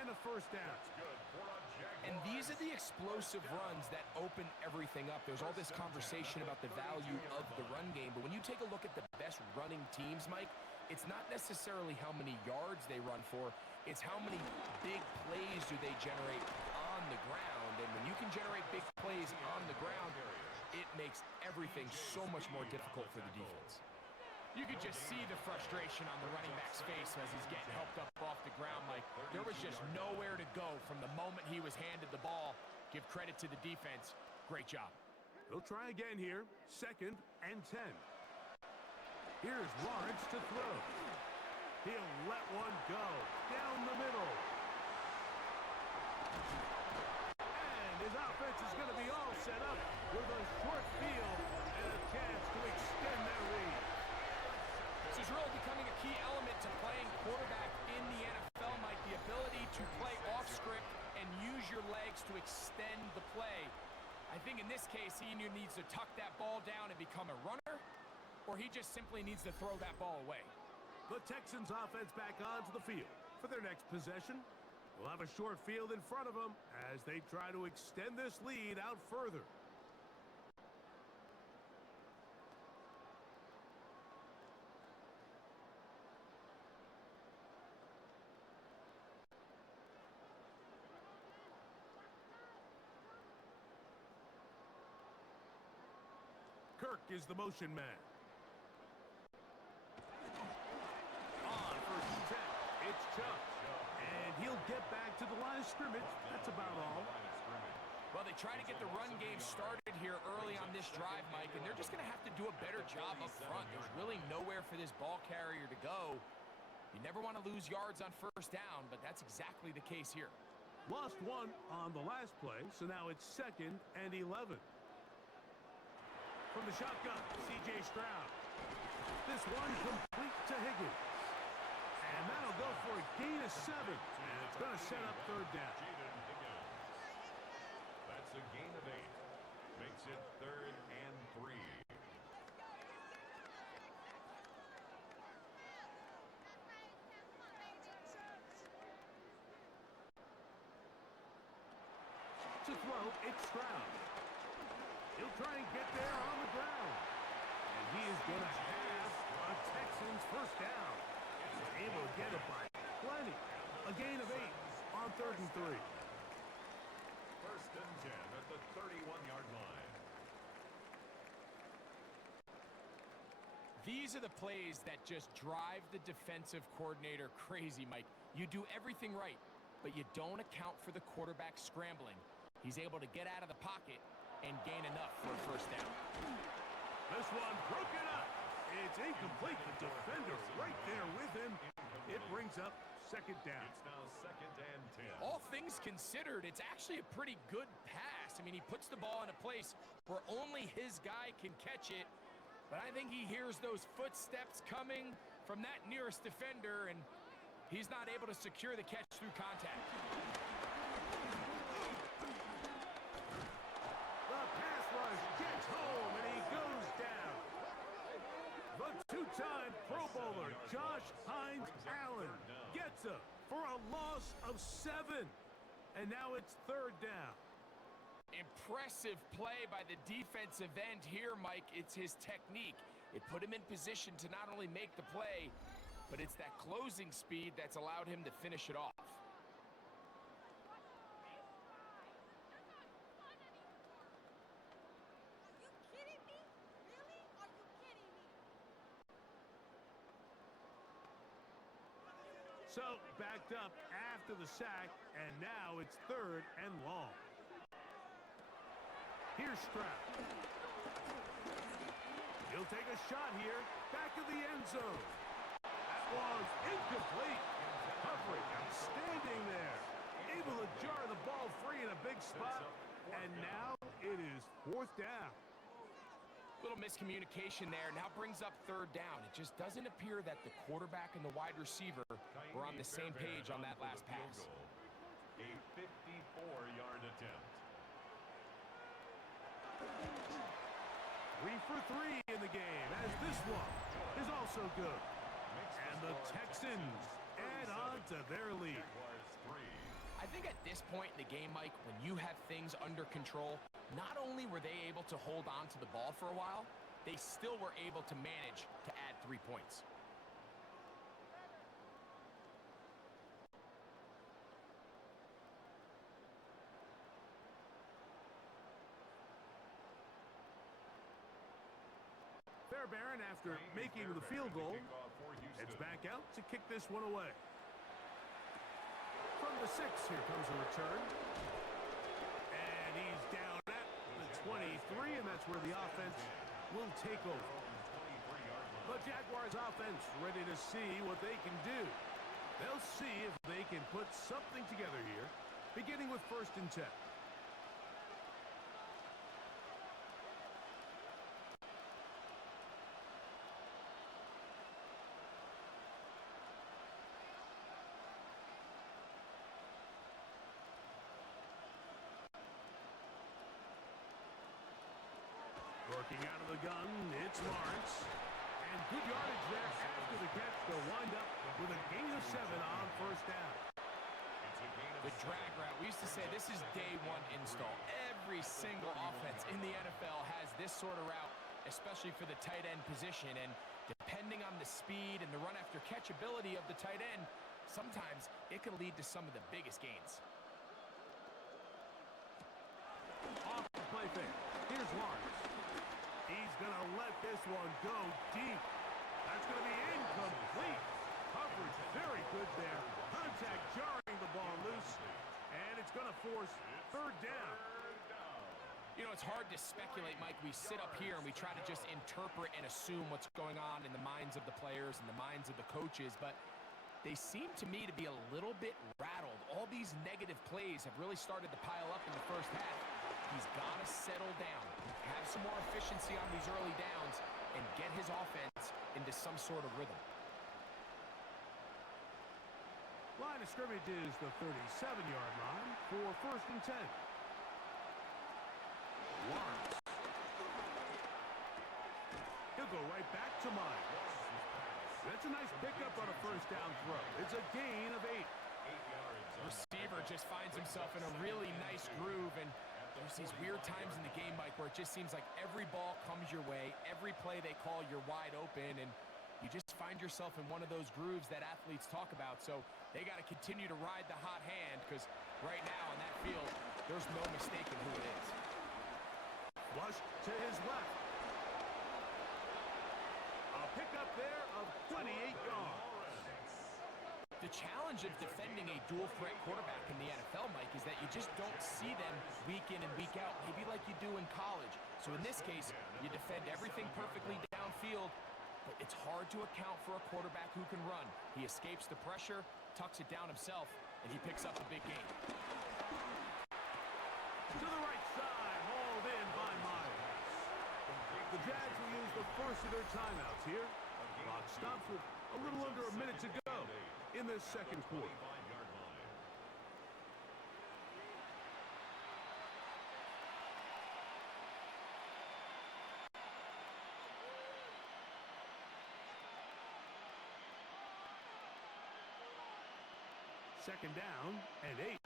and a first down. Good for a Jaguars. And these are the explosive runs that open everything up. There's all this conversation about the value of the run game, but when you take a look at the best running teams, Mike, it's not necessarily how many yards they run for, it's how many big plays do they generate on the ground. And when you can generate big plays on the ground, it makes everything so much more difficult for the defense. You could just see the frustration on the running back's face as he's getting helped up off the ground. Like, there was just nowhere to go from the moment he was handed the ball. Give credit to the defense. Great job. They'll try again here. 2nd and 10. Here's Lawrence to throw. He'll let one go down the middle. And his offense is going to be all set up with a short field and a chance to extend their lead. This is really becoming a key element to playing quarterback in the NFL, Mike. The ability to play off script and use your legs to extend the play. I think in this case, he either needs to tuck that ball down and become a runner, or he just simply needs to throw that ball away. The Texans offense back onto the field for their next possession. We'll have a short field in front of them as they try to extend this lead out further. Kirk is the motion man. On 1st and 10, it's Chubb. And he'll get back to the line of scrimmage. That's about all. Well, they try to get the run game started here early on this drive, Mike, and they're just going to have to do a better job up front. There's really nowhere for this ball carrier to go. You never want to lose yards on 1st down, but that's exactly the case here. Lost one on the last play, so now it's 2nd and 11. From the shotgun, C.J. Stroud. This one complete to Higgins. And that'll go for a gain of 7. And it's going to set up 3rd down. That's a gain of 8. Makes it 3rd and 3. To throw, it's Stroud. He'll try and get there on the ground. And he is going to have a Texans 1st down. He's able to get it by plenty. A gain of 8 on 3rd and 3. 1st and 10 at the 31-yard line. These are the plays that just drive the defensive coordinator crazy, Mike. You do everything right, but you don't account for the quarterback scrambling. He's able to get out of the pocket and gain enough for a 1st down. This one broken up. It's incomplete. The defender right there with him. It brings up 2nd down. It's now 2nd and 10. All things considered, it's actually a pretty good pass. I mean, he puts the ball in a place where only his guy can catch it, but I think he hears those footsteps coming from that nearest defender, and he's not able to secure the catch through contact. The pass rush gets home, and he goes down. The 2-time Pro Bowler, Josh Hines Allen, gets him for a loss of 7. And now it's 3rd down. Impressive play by the defensive end here, Mike. It's his technique. It put him in position to not only make the play, but it's that closing speed that's allowed him to finish it off. So backed up after the sack, and now it's 3rd and long. Here's Stroud. He'll take a shot here, back of the end zone. That was incomplete. Coverage outstanding there. Able to jar the ball free in a big spot, and now it is 4th down. Little miscommunication there. Now brings up 3rd down. It just doesn't appear that the quarterback and the wide receiver were on the same page on that last pass. A 54-yard attempt. 3 for 3 in the game, as this one is also good. And the Texans add on to their lead. Jaguars 3, I think at this point in the game, Mike, when you have things under control, not only were they able to hold on to the ball for a while, they still were able to manage to add 3 points. Fairbairn, after making the field goal, heads back out to kick this one away. From the 6, here comes a return. And he's down at the 23, and that's where the offense will take over. The Jaguars offense ready to see what they can do. They'll see if they can put something together here, beginning with 1st and 10. Working out of the gun, it's Lawrence. And good yardage there after the catch. They'll wind up with a gain of 7 on 1st down. The drag route. We used to say this is day 1 install. Every single offense in the NFL has this sort of route, especially for the tight end position. And depending on the speed and the run after catch ability of the tight end, sometimes it can lead to some of the biggest gains. Off the play fake. Here's Lawrence. He's going to let this one go deep. That's going to be incomplete. Coverage very good there. Contact jarring the ball loose. And it's going to force 3rd down. You know, it's hard to speculate, Mike. We sit up here and we try to just interpret and assume what's going on in the minds of the players and the minds of the coaches, but they seem to me to be a little bit rattled. All these negative plays have really started to pile up in the 1st half. He's got to settle down, have some more efficiency on these early downs, and get his offense into some sort of rhythm. Line of scrimmage is the 37-yard line for 1st and 10. Lawrence. He'll go right back to Miles. That's a nice pickup on a 1st down throw. It's a gain of 8. Receiver just finds himself in a really nice groove, and there's these weird times in the game, Mike, where it just seems like every ball comes your way, every play they call, you're wide open, and you just find yourself in one of those grooves that athletes talk about. So they got to continue to ride the hot hand, because right now on that field, there's no mistaking who it is. Flush to his left. A pickup there of 28 yards. The challenge of defending a dual-threat quarterback in the NFL, Mike, is that you just don't see them week in and week out, maybe like you do in college. So in this case, you defend everything perfectly downfield, but it's hard to account for a quarterback who can run. He escapes the pressure, tucks it down himself, and he picks up a big gain. To the right side, hauled in by Miles. The Jags will use the first of their timeouts here. Clock stops with a little under a minute to go in this 2nd quarter. Second down and 8.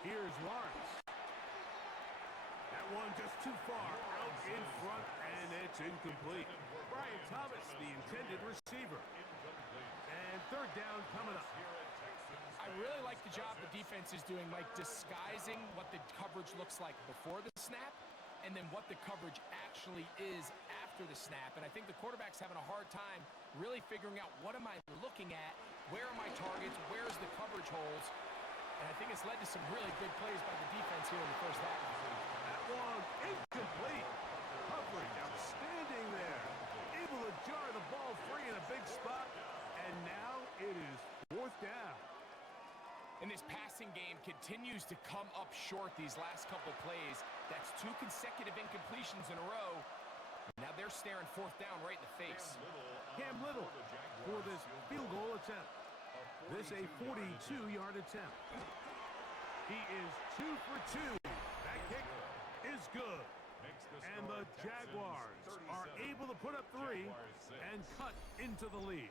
Here's Lawrence. That one just too far out in front, and it's incomplete. Brian Thomas, the intended receiver. And 3rd down coming up. I really like the job the defense is doing, Mike, disguising what the coverage looks like before the snap and then what the coverage actually is after the snap. And I think the quarterback's having a hard time really figuring out, what am I looking at? Where are my targets? Where's the coverage holes? And I think it's led to some really big plays by the defense here in the 1st half. That one incomplete. Coverage outstanding there. Able to jar the ball free in a big spot. And now it is 4th down. And this passing game continues to come up short these last couple plays. That's 2 consecutive incompletions in a row. Now they're staring 4th down right in the face. Cam Little for this field goal attempt. This a 42-yard attempt. He is 2 for 2. That kick is good. And the Jaguars are able to put up 3 and cut into the lead.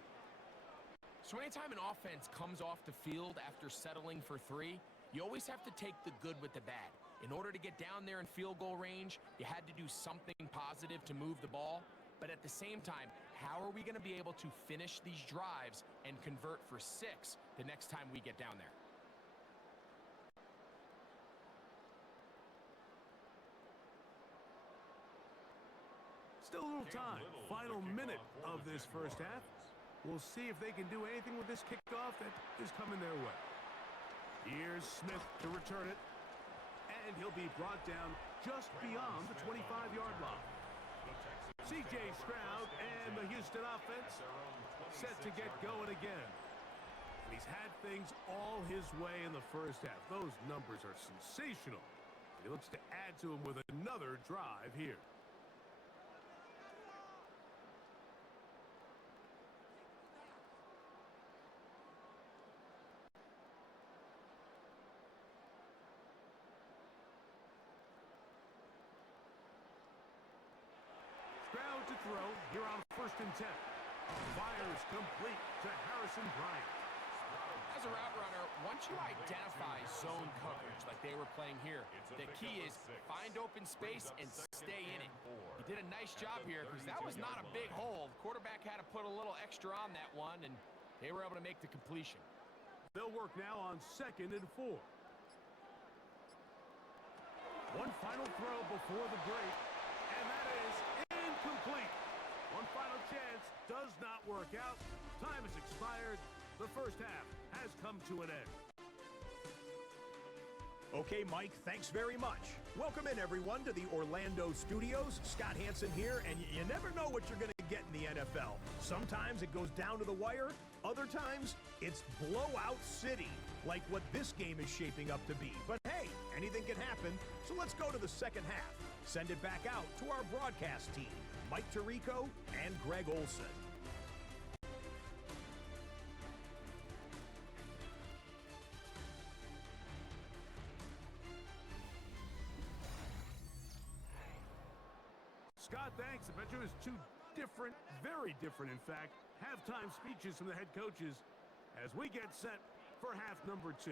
So anytime an offense comes off the field after settling for 3, you always have to take the good with the bad. In order to get down there in field goal range, you had to do something positive to move the ball. But at the same time, how are we going to be able to finish these drives and convert for 6 the next time we get down there? Still a little time. Final minute of this first half. We'll see if they can do anything with this kickoff that is coming their way. Here's Smith to return it. And he'll be brought down just beyond the 25-yard line. C.J. Stroud and the Houston offense set to get going again. And he's had things all his way in the first half. Those numbers are sensational. And he looks to add to them with another drive here. Stroud to throw here on 1st and 10. Fires complete to Harrison Bryant. As a route runner, once you identify zone coverage like they were playing here, the key is find open space and stay in it. He did a nice job here because that was not a big hole. The quarterback had to put a little extra on that one, and they were able to make the completion. They'll work now on 2nd and 4. One final throw before the break, and that is incomplete. One final chance does not work out. Time has expired. The first half has come to an end. Okay, Mike, thanks very much. Welcome in, everyone, to the Orlando studios. Scott Hansen here, and you never know what you're going to get in the NFL. Sometimes it goes down to the wire. Other times, it's blowout city, like what this game is shaping up to be. But hey, anything can happen, so let's go to the second half. Send it back out to our broadcast team, Mike Tirico and Greg Olson. Scott, thanks. I bet you it was 2 different, very different, in fact, halftime speeches from the head coaches as we get set for half number 2.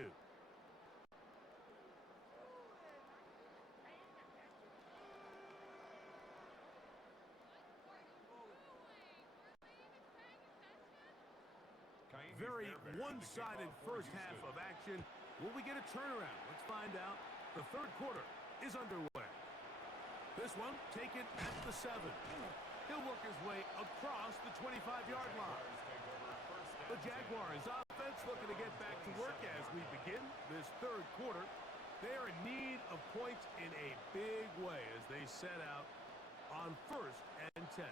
Very one-sided first half of action. Will we get a turnaround? Let's find out. The third quarter is underway. This one taken at the 7. He'll work his way across the 25-yard line. The Jaguars offense looking to get back to work as we begin this third quarter. They are in need of points in a big way as they set out on 1st and 10.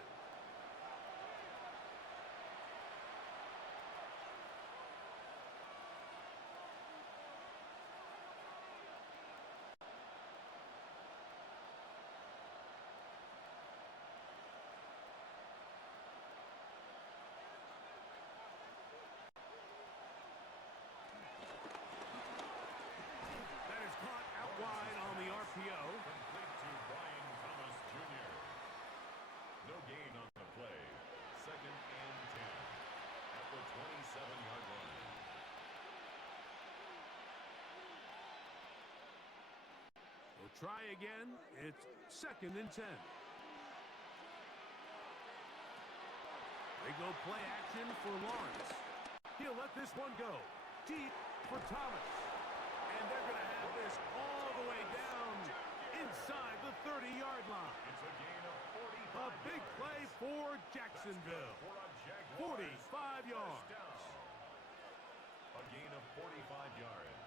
Try again. It's 2nd and 10. They go play action for Lawrence. He'll let this one go. Deep for Thomas. And they're going to have this all the way down inside the 30-yard line. A big play for Jacksonville. 45 yards. A gain of 45 yards.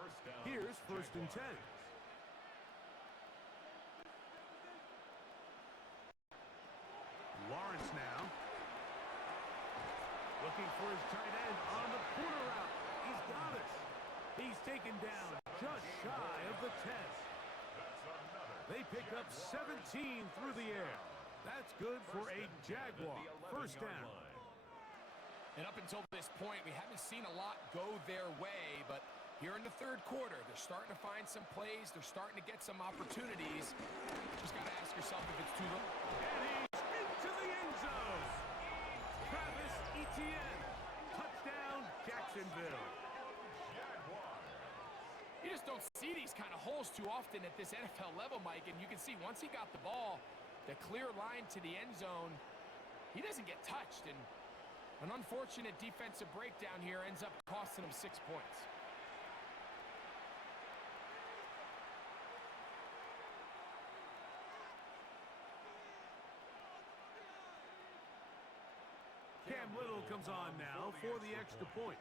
First down. Here's 1st and 10. Lawrence now. Looking for his tight end on the corner route. He's got it. He's taken down just shy of the 10. They pick up 17 through the air. That's good for a Jaguar. First down. And up until this point, we haven't seen a lot go their way, but here in the third quarter, they're starting to find some plays. They're starting to get some opportunities. Just got to ask yourself if it's too low. And he's into these kind of holes too often at this NFL level, Mike, and you can see once he got the ball, the clear line to the end zone, he doesn't get touched, and an unfortunate defensive breakdown here ends up costing him 6 points. Cam Little comes on now for the extra point.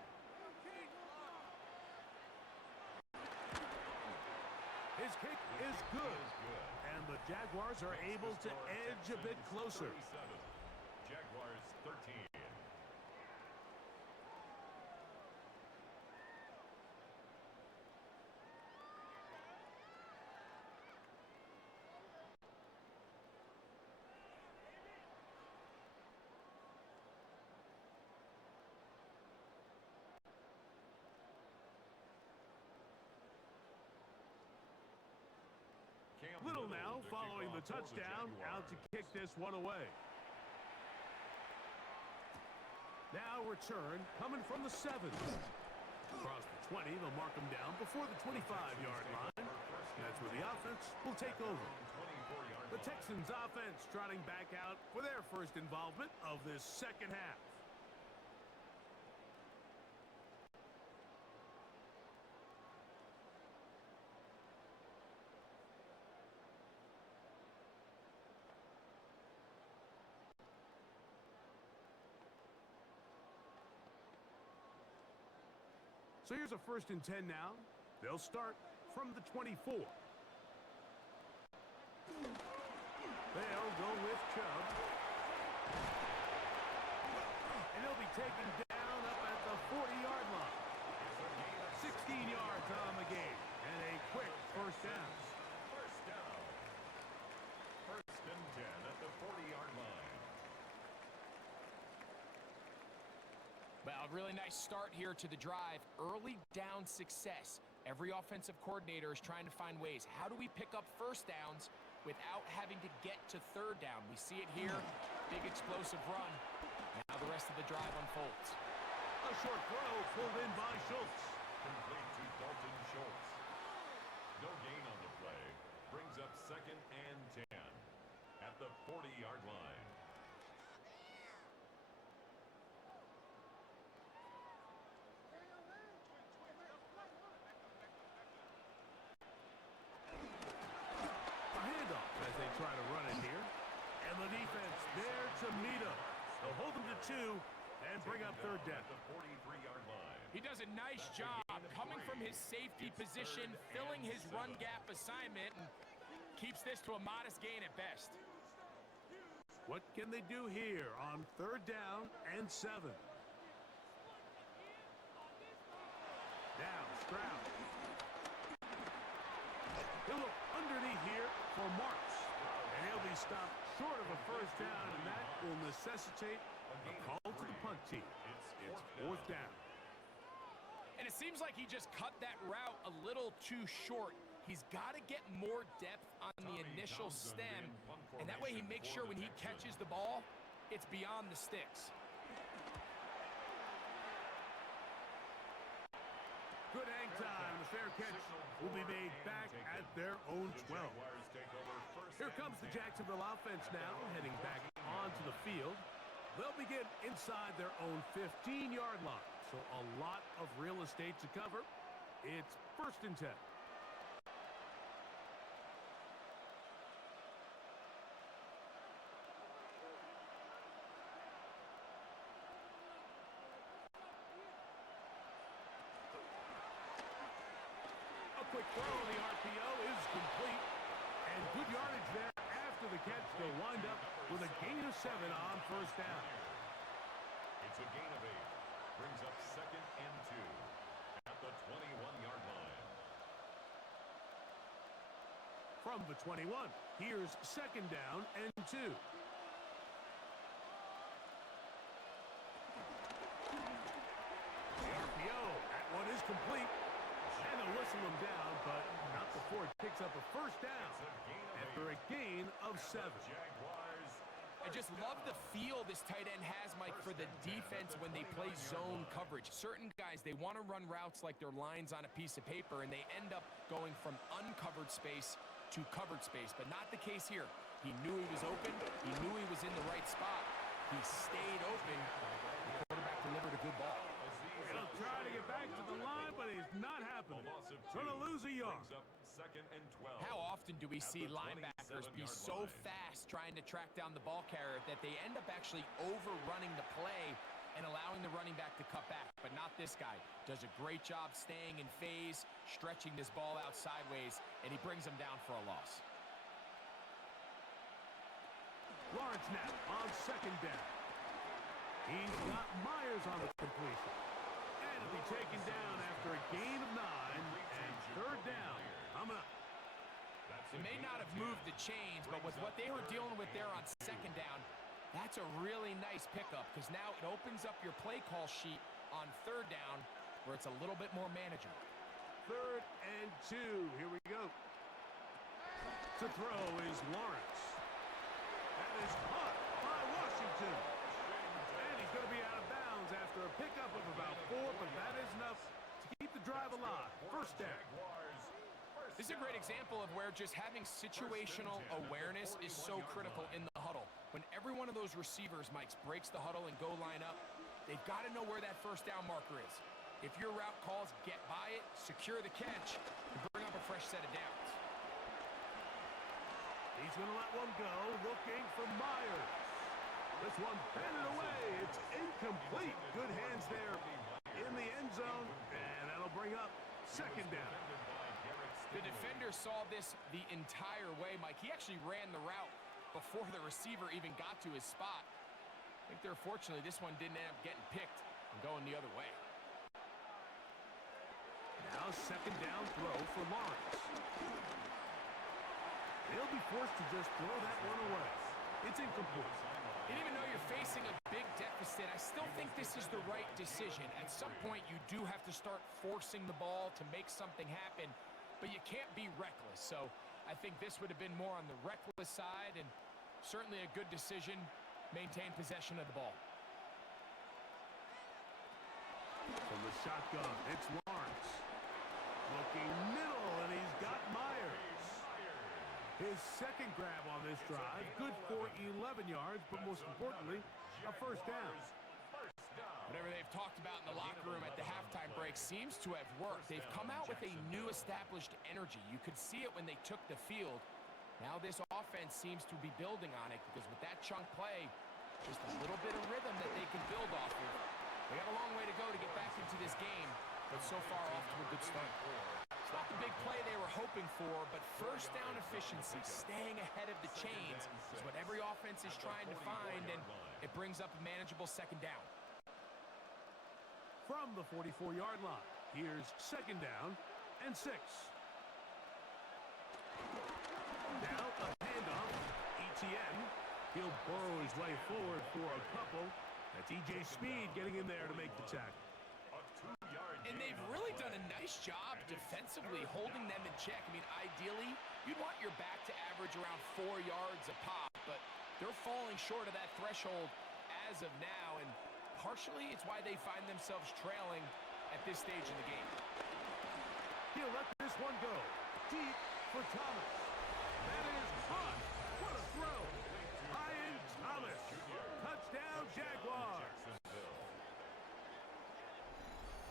His kick is good, and the Jaguars are able to edge a bit closer. Jaguars 13. Little now following the touchdown, out to kick this one away. Now return coming from the 7. Across the 20, they'll mark him down before the 25-yard line. That's where the offense will take over. The Texans offense trotting back out for their first involvement of this second half. So here's a 1st and 10 now. They'll start from the 24. They'll go with Chubb. And he'll be taken down up at the 40-yard line. 16 yards on the game. And a quick first down. First down. 1st and 10 at the 40-yard line. Well, a really nice start here to the drive. Early down success. Every offensive coordinator is trying to find ways. How do we pick up first downs without having to get to 3rd down? We see it here. Big explosive run. Now the rest of the drive unfolds. A short throw pulled in by Schultz. Complete to Dalton Schultz. No gain on the play. Brings up 2nd and 10 at the 40-yard line. Try to run it here. And the defense there to meet him. They'll hold him to 2 and bring up 3rd down. The 43-yard line. He does a nice job coming from his safety position, filling his run gap assignment, and keeps this to a modest gain at best. What can they do here on 3rd down and 7? Now Stroud. He'll look underneath here for Marks. And he'll be stopped short of a first down, and that will necessitate a call to the punt team. It's 4th down. And it seems like he just cut that route a little too short. He's got to get more depth on the initial stem, and that way he makes sure when he catches the ball, it's beyond the sticks. Good hang time. The fair catch will be made back at their own 12. Here comes the Jacksonville offense now, heading back onto the field. They'll begin inside their own 15-yard line. So a lot of real estate to cover. It's 1st and 10. A quick throw, the RPO is complete. And good yardage there after the catch. They'll wind up with a gain of 7 on 1st down. It's a gain of 8. Brings up 2nd and 2 at the 21-yard line. From the 21, here's 2nd down and 2. The RPO, that one is complete. And they'll whistle him down, but not before it picks up a first down after a gain of 7. Jaguars. And just love the feel this tight end has, Mike, for the defense when they play zone coverage. Certain guys, they want to run routes like they're lines on a piece of paper, and they end up going from uncovered space to covered space, but not the case here. He knew he was open. He knew he was in the right spot. He stayed open. The quarterback delivered a good ball. He'll try to get back to the line, but he's not happening. Going to lose a yard. How often do we see linebackers be so fast trying to track down the ball carrier that they end up actually overrunning the play and allowing the running back to cut back? But not this guy. Does a great job staying in phase, stretching this ball out sideways, and he brings him down for a loss. Lawrence now on second down. He's got Myers on the completion. And he'll be taken down after a gain of 9 and third down. Coming up. They may not have moved the chains, but with what they were dealing with there on second down, that's a really nice pickup because now it opens up your play call sheet on third down where it's a little bit more manageable. 3rd and 2. Here we go. To throw is Lawrence. That is caught by Washington. And he's going to be out of bounds after a pickup of about 4, but that is enough to keep the drive alive. First down. This is a great example of where just having situational awareness is so critical in the huddle. When every one of those receivers, Mike, breaks the huddle and go line up, they've got to know where that first down marker is. If your route calls, get by it, secure the catch, and bring up a fresh set of downs. He's going to let one go, looking for Myers. This one batted away. It's incomplete. Good hands there in the end zone, and that'll bring up second down. The defender saw this the entire way, Mike. He actually ran the route before the receiver even got to his spot. I think they're fortunately this one didn't end up getting picked and going the other way. Now second down throw for Lawrence. They'll be forced to just throw that one away. It's incomplete. And even though you're facing a big deficit, I still think this is the right decision. At some point, you do have to start forcing the ball to make something happen, but you can't be reckless. So I think this would have been more on the reckless side, and certainly a good decision. Maintain possession of the ball. From the shotgun, it's Lawrence. Looking middle, and he's got Myers. His second grab on this drive, good for 11 yards, but most importantly, a first down. Whatever they've talked about in the locker room at the halftime break seems to have worked. They've come out with a new established energy. You could see it when they took the field. Now this offense seems to be building on it because with that chunk play, just a little bit of rhythm that they can build off of. They got a long way to go to get back into this game, but so far off to a good start. It's not the big play they were hoping for, but first down efficiency, staying ahead of the chains, is what every offense is trying to find, and it brings up a manageable second down. From the 44-yard line, here's second down and 6. Now a handoff. ETN. He'll burrow his way forward for a couple. That's E.J. Speed getting in there to make the tackle. And they've really done a nice job defensively holding them in check. I mean, ideally, you'd want your back to average around 4 yards a pop, but they're falling short of that threshold as of now, and partially it's why they find themselves trailing at this stage in the game. He'll let this one go. Deep for Thomas. That is caught. What a throw. Ryan Thomas. Touchdown, Jaguars.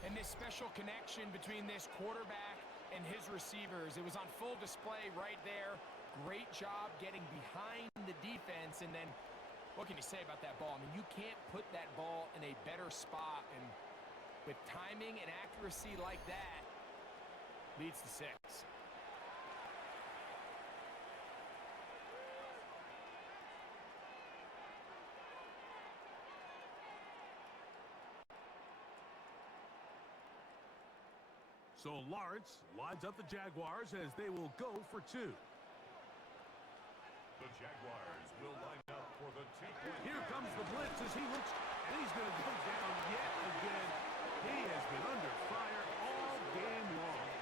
And this special connection between this quarterback and his receivers, it was on full display right there. Great job getting behind the defense, and then what can you say about that ball? I mean, you can't put that ball in a better spot, and with timing and accuracy like that, leads to 6. So Lawrence lines up the Jaguars as they will go for 2. The Jaguars will line up for the 2-point. Here comes the blitz as he looks, and he's going to go down yet again. He has been under fire all game long.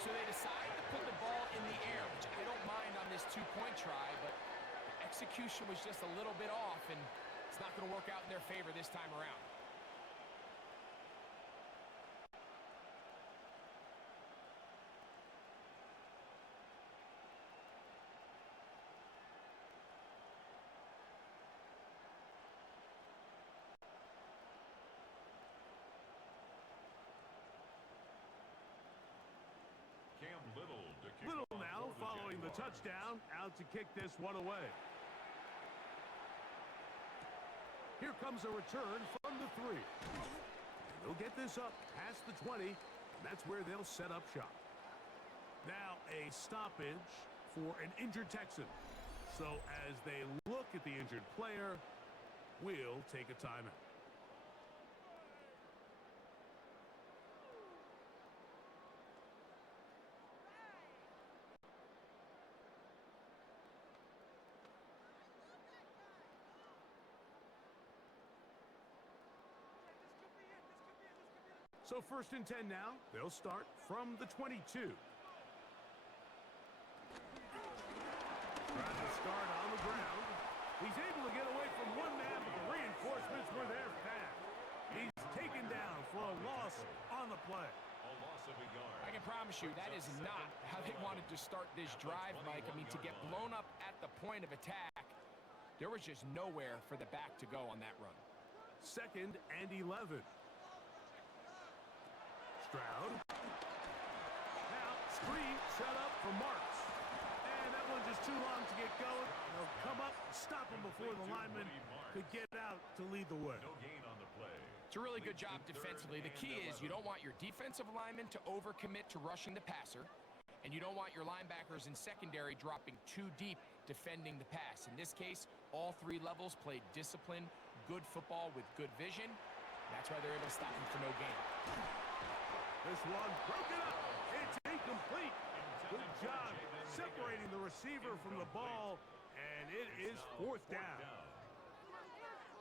So they decide to put the ball in the air, which I don't mind on this 2-point try, but execution was just a little bit off, and it's not going to work out in their favor this time around. Little now following the touchdown, out to kick this one away. Here comes a return from the 3. They'll get this up past the 20, and that's where they'll set up shop. Now a stoppage for an injured Texan. So as they look at the injured player, we'll take a timeout. So 1st and 10 now. They'll start from the 22. Trying to start on the ground. He's able to get away from one man, but the reinforcements were there fast. He's taken down for a loss on the play. I can promise you that is not how they wanted to start this drive, Mike. I mean, to get blown up at the point of attack, there was just nowhere for the back to go on that run. 2nd and 11. Stroud. Now, screen set up for Marks. And that one just too long to get going. They'll come up, stop him before the lineman could get out to lead the way. No gain on the play. It's a really good job defensively. The key is you don't want your defensive lineman to overcommit to rushing the passer, and you don't want your linebackers in secondary dropping too deep defending the pass. In this case, all 3 levels played disciplined, good football with good vision. That's why they're able to stop him for no gain. This one broken up. It's incomplete. Good job separating the receiver from the ball, and it is 4th down.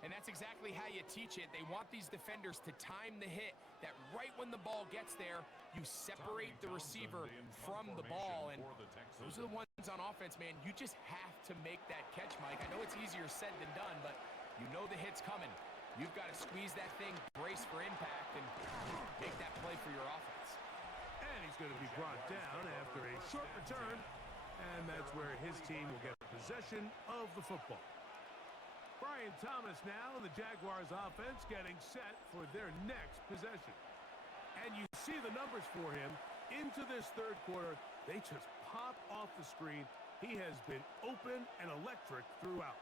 And that's exactly how you teach it. They want these defenders to time the hit, that right when the ball gets there, you separate the receiver from the ball. And those are the ones on offense, man. You just have to make that catch, Mike. I know it's easier said than done, but you know the hit's coming. You've got to squeeze that thing, brace for impact, and make that play for your offense. And he's going to be brought down after a short return, and that's where his team will get possession of the football. Brian Thomas now, the Jaguars offense, getting set for their next possession. And you see the numbers for him into this 3rd quarter. They just pop off the screen. He has been open and electric throughout.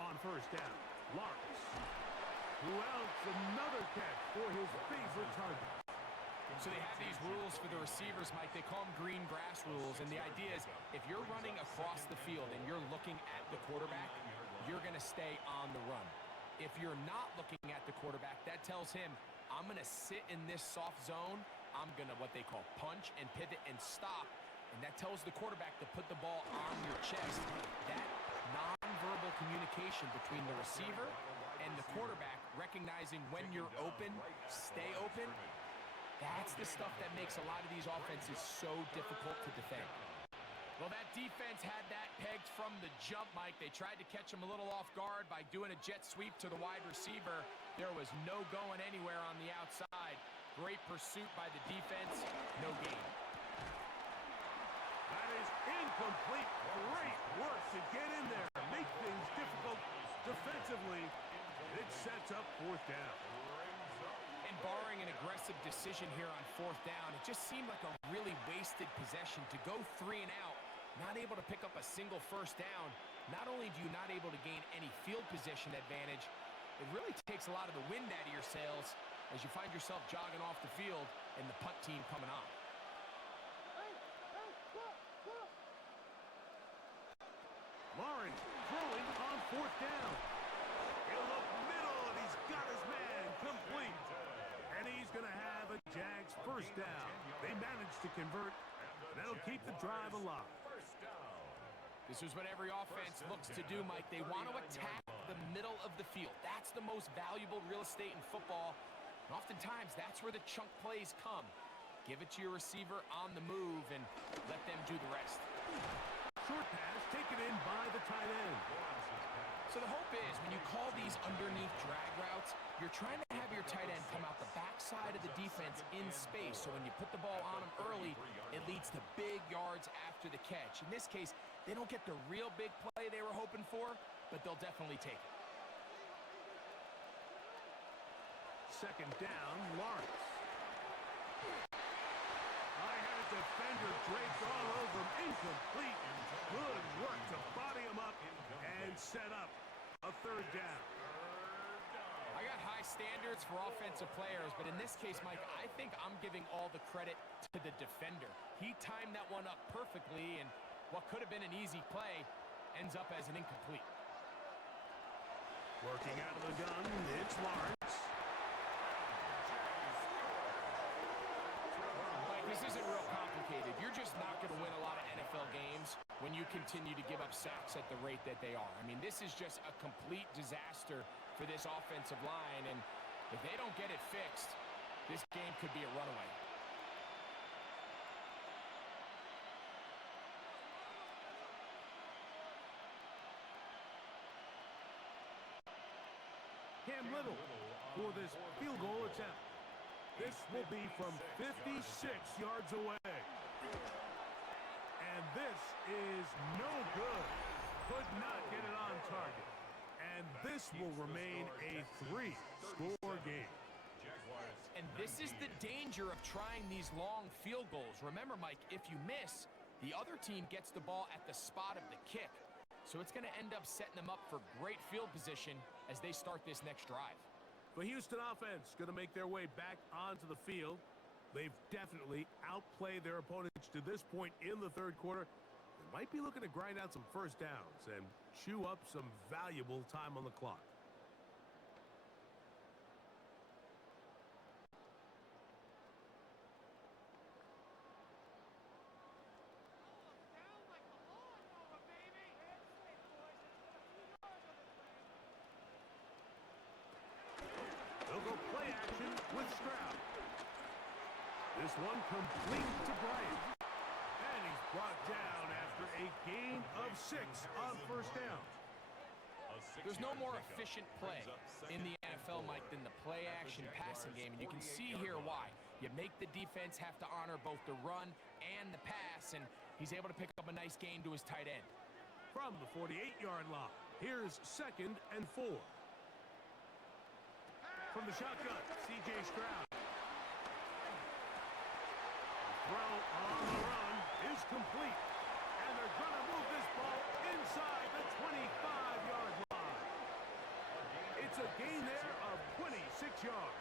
On 1st down, Lawrence. Who else? Another catch for his favorite target. So they have these rules for the receivers, Mike. They call them green grass rules. And the idea is if you're running across the field and you're looking at the quarterback, you're going to stay on the run. If you're not looking at the quarterback, that tells him, I'm going to sit in this soft zone. I'm going to what they call punch and pivot and stop. And that tells the quarterback to put the ball on your chest. That nonverbal communication between the receiver and the quarterback, recognizing when you're open, stay open, that's the stuff that makes a lot of these offenses so difficult to defend. Well, that defense had that pegged from the jump, Mike. They tried to catch him a little off guard by doing a jet sweep to the wide receiver. There was no going anywhere on the outside. Great pursuit by the defense, no gain. That is incomplete. Great work to get in there, make things difficult defensively. It sets up 4th down. And barring an aggressive decision here on 4th down, it just seemed like a really wasted possession to go 3 and out, not able to pick up a single 1st down. Not only do you not able to gain any field position advantage, it really takes a lot of the wind out of your sails as you find yourself jogging off the field and the punt team coming on. Lawrence throwing on 4th down. He'll look middle, and he's got his man complete. And he's going to have a Jags 1st down. They managed to convert. That'll keep the drive alive. This is what every offense looks to do, Mike. They want to attack the middle of the field. That's the most valuable real estate in football. And oftentimes, that's where the chunk plays come. Give it to your receiver on the move and let them do the rest. Short pass taken in by the tight end. So the hope is when you call these underneath drag routes, you're trying to have your tight end come out the backside of the defense in space. So when you put the ball on him early, it leads to big yards after the catch. In this case, they don't get the real big play they were hoping for, but they'll definitely take it. Second down, Lawrence. I had a defender draped all over him. Incomplete. Good work to body him up and set up a third down. I got high standards for offensive players, but in this case, Mike, I think I'm giving all the credit to the defender. He timed that one up perfectly, and what could have been an easy play ends up as an incomplete. Working out of the gun, it's Lawrence. Mike, this isn't real complicated. You're just not going to win a lot of NFL games when you continue to give up sacks at the rate that they are. I mean, this is just a complete disaster for this offensive line, and if they don't get it fixed, this game could be a runaway. Cam Little for this field goal attempt. This will be from 56 yards away. And this is no good. Could not get it on target. And this will remain a 3-score game. And this is the danger of trying these long field goals. Remember, Mike, if you miss, the other team gets the ball at the spot of the kick. So it's going to end up setting them up for great field position as they start this next drive. The Houston offense going to make their way back onto the field. They've definitely outplayed their opponents to this point in the third quarter. They might be looking to grind out some first downs and chew up some valuable time on the clock. They'll go play action with Stroud. This one complete to Bryant. And he's brought down after a gain of 6 on first down. There's no more efficient play in the NFL, Mike, than the play-action passing game. And you can see here why. You make the defense have to honor both the run and the pass, and he's able to pick up a nice gain to his tight end. From the 48-yard line, here's 2nd and 4. From the shotgun, C.J. Stroud. Throw on the run is complete. And they're going to move this ball inside the 25-yard line. It's a gain there of 26 yards.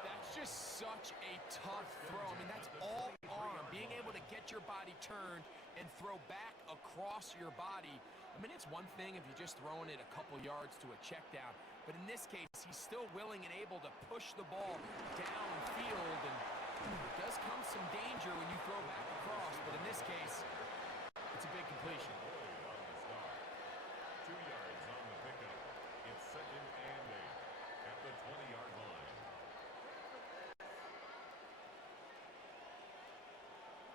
That's just such a tough throw. I mean, that's all arm. Being able to get your body turned and throw back across your body. I mean, it's one thing if you're just throwing it a couple yards to a check down. But in this case, he's still willing and able to push the ball downfield. And it does come some danger when you throw back across. But in this case, it's a big completion. 2 yards on the pickup. It's 2nd and 8 at the 20-yard line.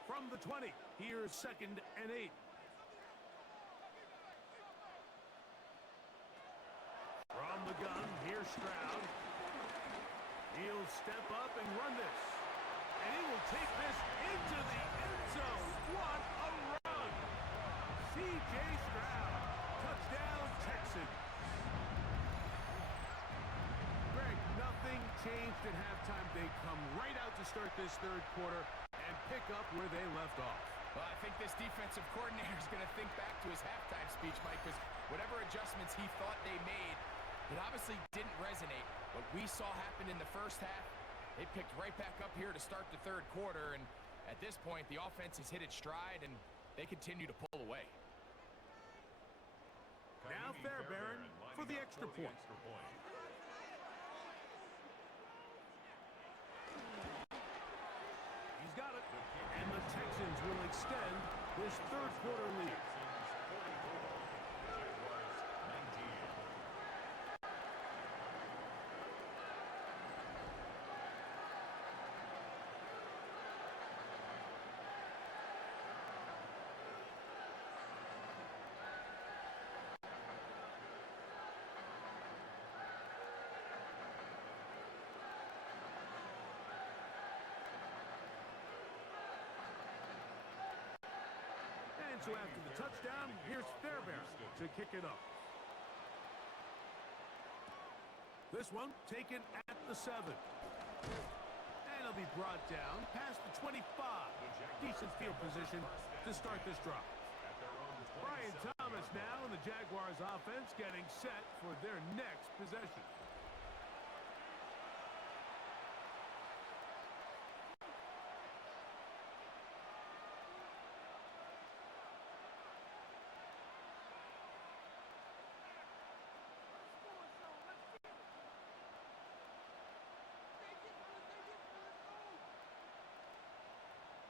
From the 20, here's 2nd and 8. From the gun, here's Stroud. He'll step up and run this. And he will take this into the end zone. What a run! C.J. Stroud. Touchdown, Texans. Greg, nothing changed at halftime. They come right out to start this third quarter and pick up where they left off. Well, I think this defensive coordinator is going to think back to his halftime speech, Mike, because whatever adjustments he thought they made, it obviously didn't resonate. What we saw happen in the first half, they picked right back up here to start the third quarter, and at this point, the offense has hit its stride, and they continue to pull away. Now Fairbairn for the extra point. He's got it, and the Texans will extend this this third quarter lead. So after the touchdown, here's Fairbairn to kick it up. This one taken at the 7. And it'll be brought down past the 25. Decent field position to start this drive. Brian Thomas now and the Jaguars offense getting set for their next possession.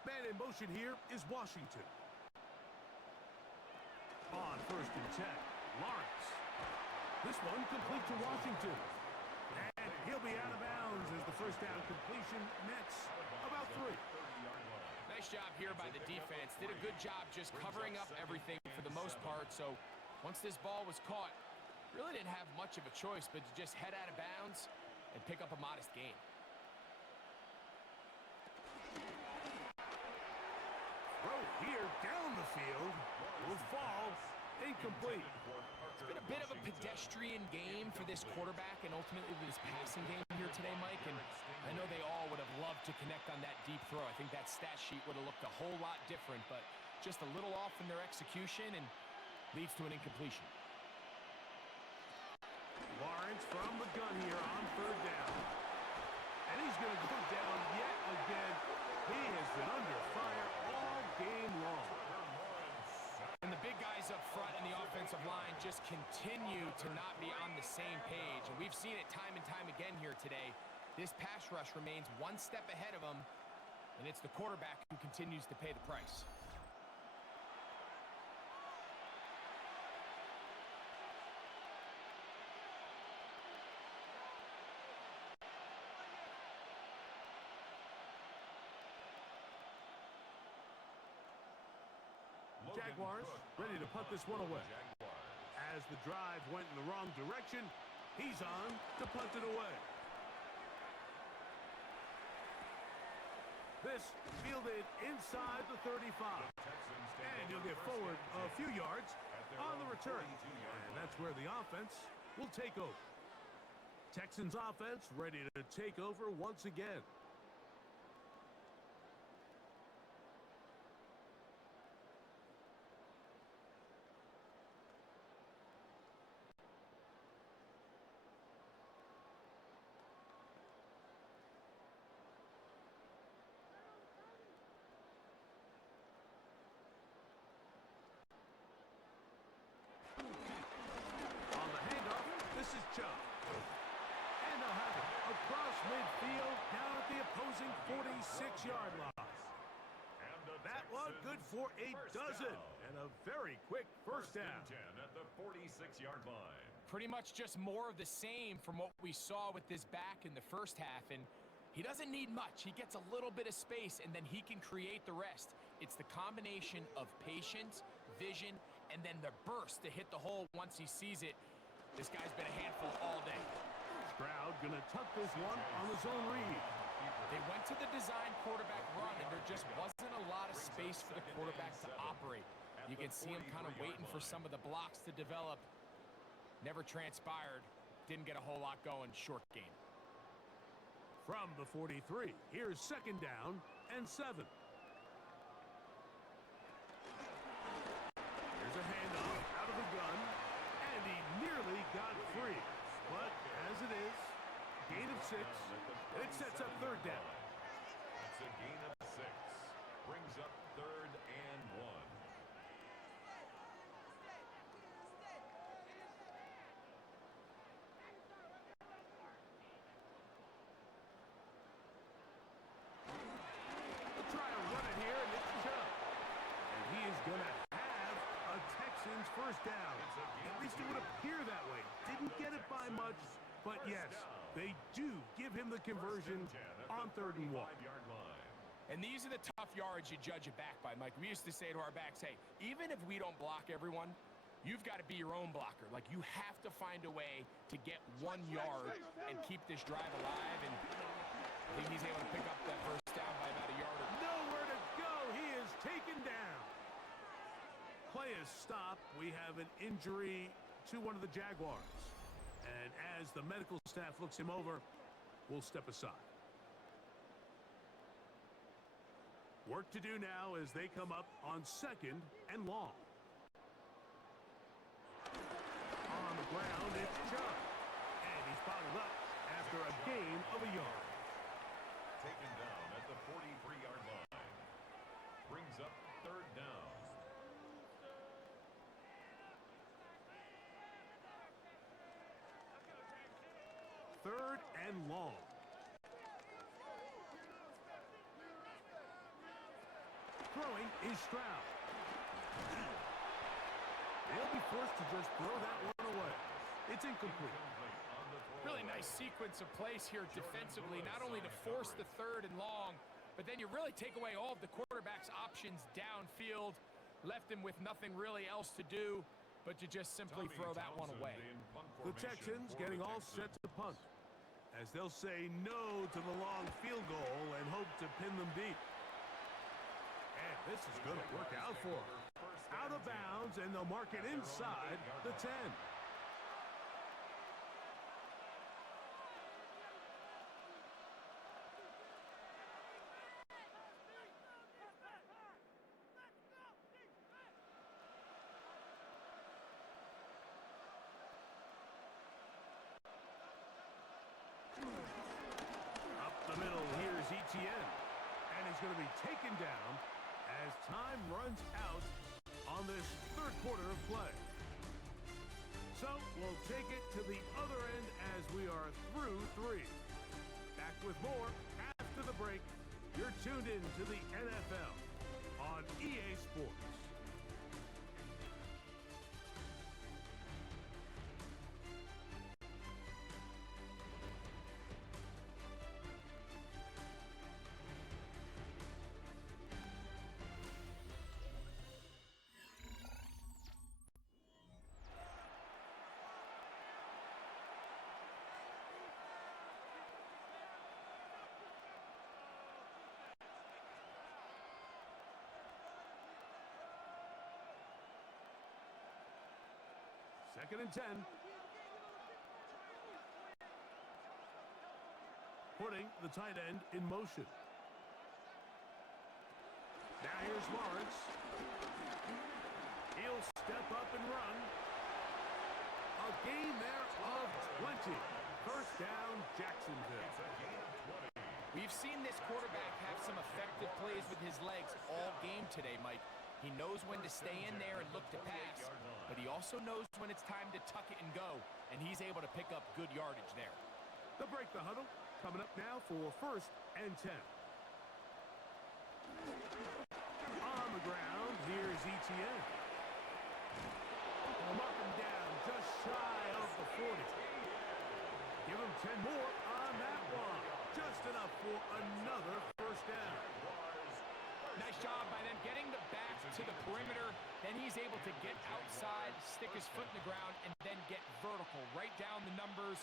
Man in motion here is Washington. On 1st and 10, Lawrence. This one complete to Washington. And he'll be out of bounds as the first down completion nets about 3. Nice job here by the defense. Did a good job just covering up everything for the most part. So once this ball was caught, really didn't have much of a choice but to just head out of bounds and pick up a modest gain. Throw here down the field will fall incomplete. It's been a bit of a pedestrian game for this quarterback and ultimately this passing game here today, Mike. And I know they all would have loved to connect on that deep throw. I think that stat sheet would have looked a whole lot different, but just a little off in their execution and leads to an incompletion. Lawrence from the gun here on 3rd down. And he's going to go down yet again. He has been under fire all game long. And the big guys up front in the offensive line just continue to not be on the same page. And we've seen it time and time again here today. This pass rush remains one step ahead of them, and it's the quarterback who continues to pay the price. Jaguars ready to punt this one away. As the drive went in the wrong direction, he's on to punt it away. This fielded inside the 35. And he'll get forward a few yards on the return. And that's where the offense will take over. Texans offense ready to take over once again. And they'll have it across midfield down at the opposing 46-yard line. That one good for a dozen and a very quick first down. 10 at the 46-yard line. Pretty much just more of the same from what we saw with this back in the first half. And he doesn't need much. He gets a little bit of space, and then he can create the rest. It's the combination of patience, vision, and then the burst to hit the hole once he sees it. This guy's been a handful all day. Stroud gonna tuck this one on the zone read. They went to the design quarterback run, and there just wasn't a lot of space for the quarterback to operate. You can see him kind of waiting for some of the blocks to develop. Never transpired. Didn't get a whole lot going. Short game. From the 43, here's 2nd down and 7. Here's a handoff out of the gun. And he nearly got free. But as it is, gain of 6. And it sets up 3rd down. That's a gain of 6. Brings up 3rd and 1. They'll try to run it here, and it's tough. And he is going by much, but yes, they do give him the conversion on 3rd and 1. And these are the tough yards you judge it back by, Mike. We used to say to our backs, hey, even if we don't block everyone, you've got to be your own blocker. Like, you have to find a way to get 1 yard and keep this drive alive. And I think he's able to pick up that first down by about a yard. Nowhere to go. He is taken down. Play is stopped. We have an injury to one of the Jaguars. And as the medical staff looks him over, we'll step aside. Work to do now as they come up on 2nd and long. On the ground, it's Chubb. And he's bottled up after a gain of a yard. Taken down at the 43-yard line. Brings up 3rd down. Third and long. Throwing is Stroud. They'll be forced to just throw that one away. It's incomplete. Really nice sequence of plays here defensively, not only to force the 3rd and long, but then you really take away all of the quarterback's options downfield, left him with nothing really else to do but to just simply throw that one away. The Texans getting all set to punt, as they'll say no to the long field goal and hope to pin them deep. And this is going to work out for them. Out of bounds, and they'll mark it inside the 10. Up the middle, here's Etienne. And he's going to be taken down as time runs out on this 3rd quarter of play. So we'll take it to the other end as we are through 3. Back with more after the break. You're tuned in to the NFL on EA Sports. Second and 10. Putting the tight end in motion. Now here's Lawrence. He'll step up and run. A gain there of 20. First down, Jacksonville. We've seen this quarterback have some effective plays with his legs all game today, Mike. He knows when to stay in there and look to pass, but he also knows when it's time to tuck it and go, and he's able to pick up good yardage there. They'll break the huddle. Coming up now for 1st and 10. On the ground, here's Etienne. They'll mark him down just shy of the 40. Give him 10 more on that one. Just enough for another first down. Nice job by them getting the back to the perimeter. Then he's able to get outside, stick his foot in the ground, and then get vertical. Right down the numbers.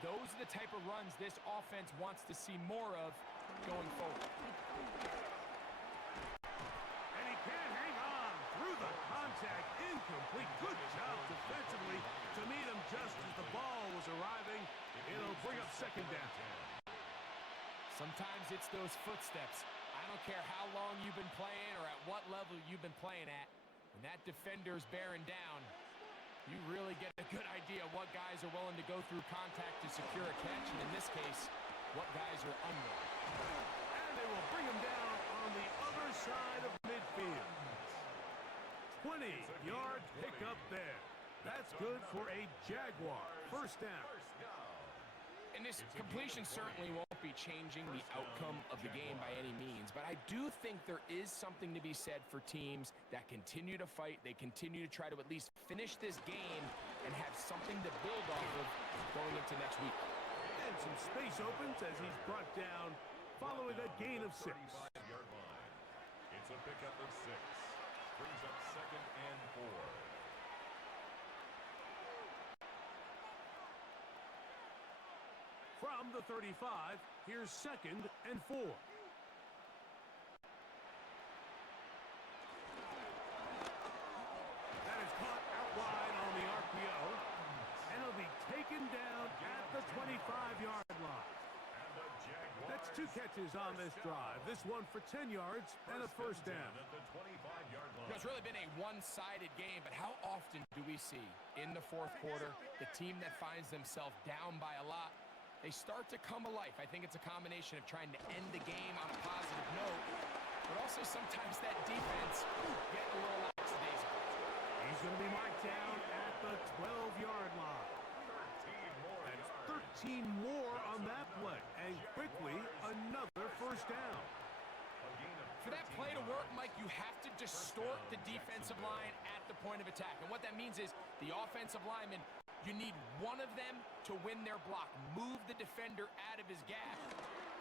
Those are the type of runs this offense wants to see more of going forward. And he can't hang on through the contact. Incomplete. Good job defensively to meet him just as the ball was arriving. It'll bring up 2nd down. Sometimes it's those footsteps. I don't care how long you've been playing or at what level you've been playing at. When that defender's bearing down, you really get a good idea of what guys are willing to go through contact to secure a catch, and in this case, what guys are unwilling. And they will bring him down on the other side of midfield. 20-yard pickup there. That's good for a Jaguar. First down. And this completion certainly won't be changing the outcome of the game by any means, but I do think there is something to be said for teams that continue to fight. They continue to try to at least finish this game and have something to build off of going into next week. And some space opens as he's brought down following a gain of 6. 35-yard line. It's a pickup of 6. Brings up 2nd and 4. From the 35, here's 2nd and 4. That is caught out wide on the RPO, and it'll be taken down at the 25-yard line. And the Jaguars That's 2 catches on this drive. This one for 10 yards and a first down. at the 25-yard line. It's really been a one-sided game, but how often do we see in the fourth quarter the team that finds themselves down by a lot, they start to come alive? I think it's a combination of trying to end the game on a positive note, but also sometimes that defense getting a little lackadaisical. He's going to be marked down at the 12-yard line. 13 more That's yards. 13 more on that play, and quickly another first down. A gain of For that play to work, Mike, you have to distort the defensive line at the point of attack. And what that means is the offensive lineman, you need one of them to win their block. Move the defender out of his gap.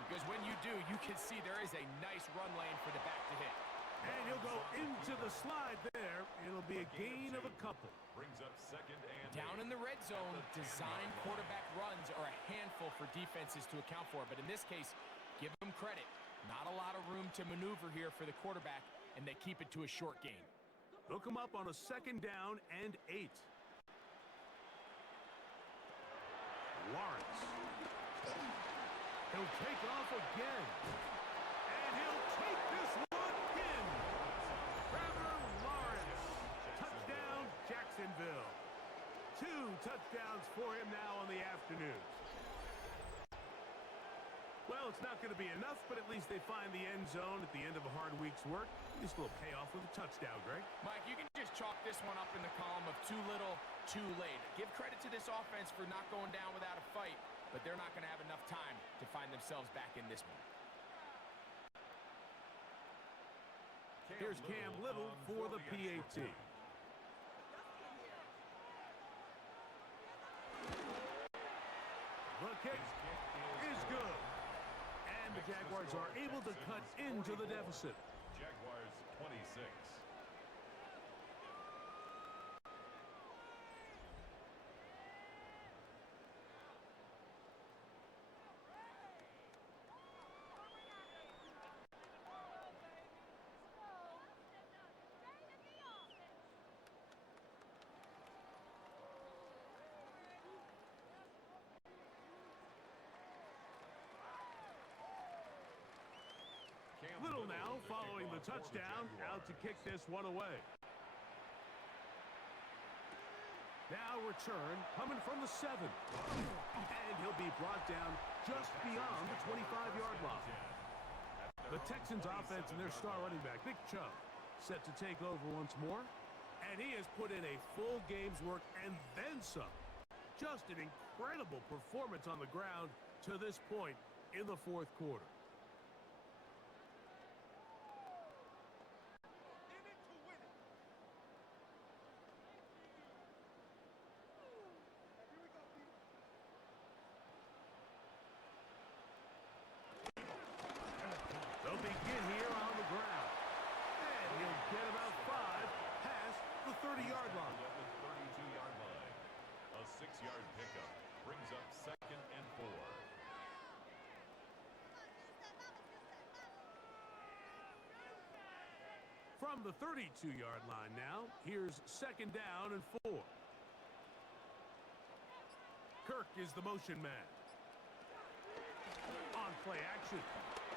Because when you do, you can see there is a nice run lane for the back to hit. And he'll go into the slide there. It'll be a gain of a couple. brings up 2nd and Down 8. in the red zone, design quarterback runs are a handful for defenses to account for. But in this case, give them credit. Not a lot of room to maneuver here for the quarterback, and they keep it to a short game. Hook him up on a 2nd down and 8. Lawrence. He'll take off again. And he'll take this one in. Trevor Lawrence. Touchdown, Jacksonville. 2 touchdowns for him now on the afternoon. Well, it's not going to be enough, but at least they find the end zone at the end of a hard week's work. At least a little payoff with a touchdown, Greg. Mike, you can just chalk this one up in the column of too little, too late. Give credit to this offense for not going down without a fight, but they're not going to have enough time to find themselves back in this one. Here's Cam Little for the PAT. The kick is good. And the Jaguars are able to cut into the deficit. Jaguars 26. Little now following the touchdown, out to kick this one away. Now return coming from the 7. And he'll be brought down just beyond the 25-yard line. The Texans offense and their star running back, Nick Chubb, set to take over once more. And he has put in a full game's work and then some. Just an incredible performance on the ground to this point in the fourth quarter. They'll begin here on the ground. And he'll get about 5 past the 30-yard line. At the 32-yard line. A 6-yard pickup brings up 2nd and 4. From the 32-yard line now, here's 2nd down and 4. Kirk is the motion man. On play action.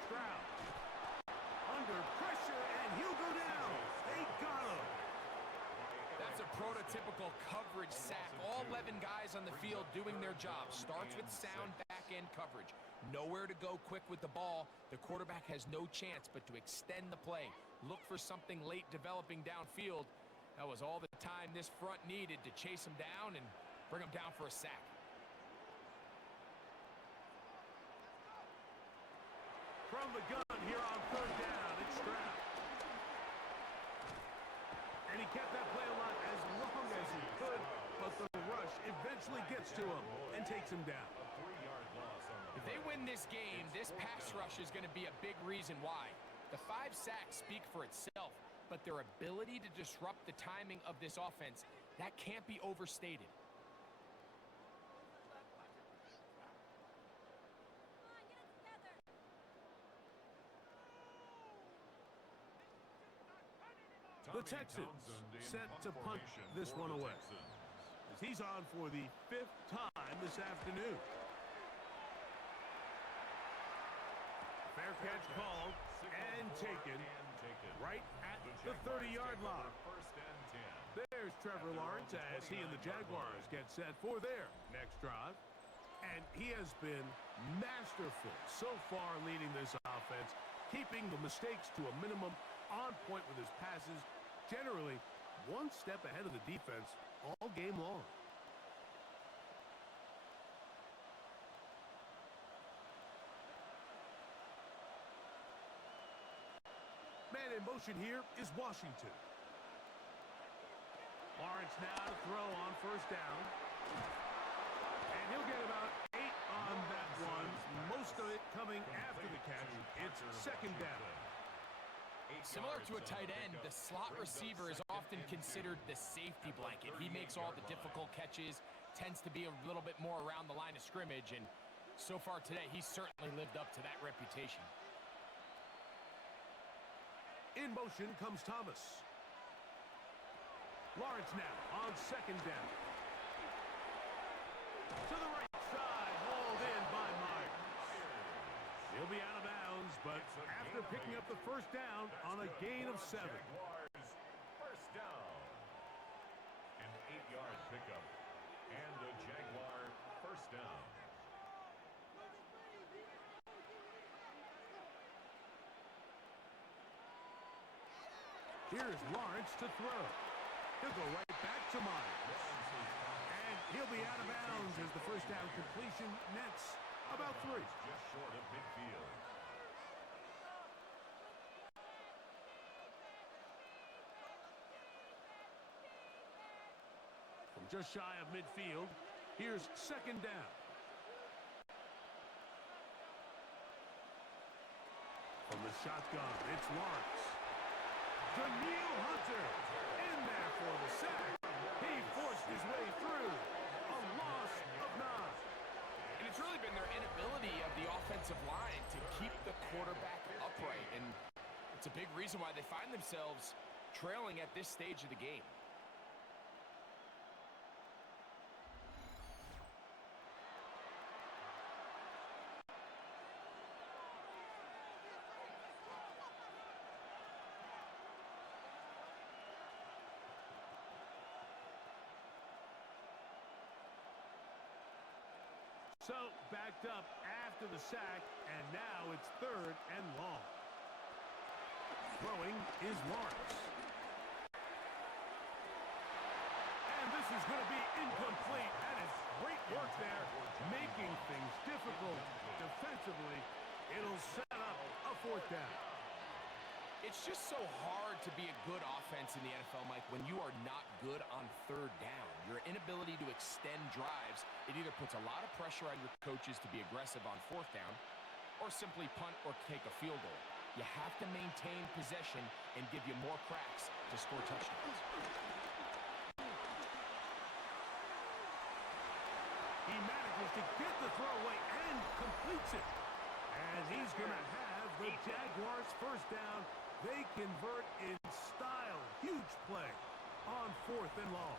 Stroud. Under pressure, and he'll go down. They got him. That's a prototypical coverage sack. All 11 guys on the field doing their job. Starts with sound back-end coverage. Nowhere to go quick with the ball. The quarterback has no chance but to extend the play. Look for something late developing downfield. That was all the time this front needed to chase him down and bring him down for a sack. From the gun here on 3rd down, it's Stroud. And he kept that play alive as long as he could. but the rush eventually gets to him and takes him down. A 3-yard loss on the If they play. win this game, this pass rush is going to be a big reason why. The 5 sacks speak for itself, but their ability to disrupt the timing of this offense, that can't be overstated. The Texans set to punt this one away, as he's on for the 5th time this afternoon. Fair catch called and taken right at the 30-yard line. First and 10. There's Trevor Lawrence as he and the Jaguars get set for their next drive. And he has been masterful so far leading this offense, keeping the mistakes to a minimum, on point with his passes, generally one step ahead of the defense all game long. Man in motion here is Washington. Lawrence now to throw on first down. And he'll get about 8 on that one. Most of it coming after the catch. It's second down. Similar to a tight end, the slot receiver is often considered the safety blanket. He makes all the difficult catches, tends to be a little bit more around the line of scrimmage, and so far today, he's certainly lived up to that reputation. In motion comes Thomas. Lawrence now on second down. To the right side, hauled in by Myers. He'll be out of bounds, but after picking up the first down on a gain of 7. Jaguars, first down. An 8-yard pickup. And a Jaguar first down. Here's Lawrence to throw. He'll go right back to Myers. And he'll be out of bounds as the first down completion nets about 3. Just short of midfield. From just shy of midfield, here's second down. From the shotgun, it's Lawrence. Daniil Hunter in there for the sack. He forced his way through. A loss of 9. And it's really been their inability of the offensive line to keep the quarterback upright, and it's a big reason why they find themselves trailing at this stage of the game. So, backed up after the sack, and now it's 3rd and long. Throwing is Lawrence. And this is going to be incomplete. That is great work there, making things difficult defensively. It'll set up a 4th down. It's just so hard to be a good offense in the NFL, Mike, when you are not good on 3rd down. Your inability to extend drives, it either puts a lot of pressure on your coaches to be aggressive on 4th down or simply punt or take a field goal. You have to maintain possession and give you more cracks to score touchdowns. He manages to get the throw away and completes it. And he's going to have the Jaguars first down. They convert in style. Huge play on 4th and long.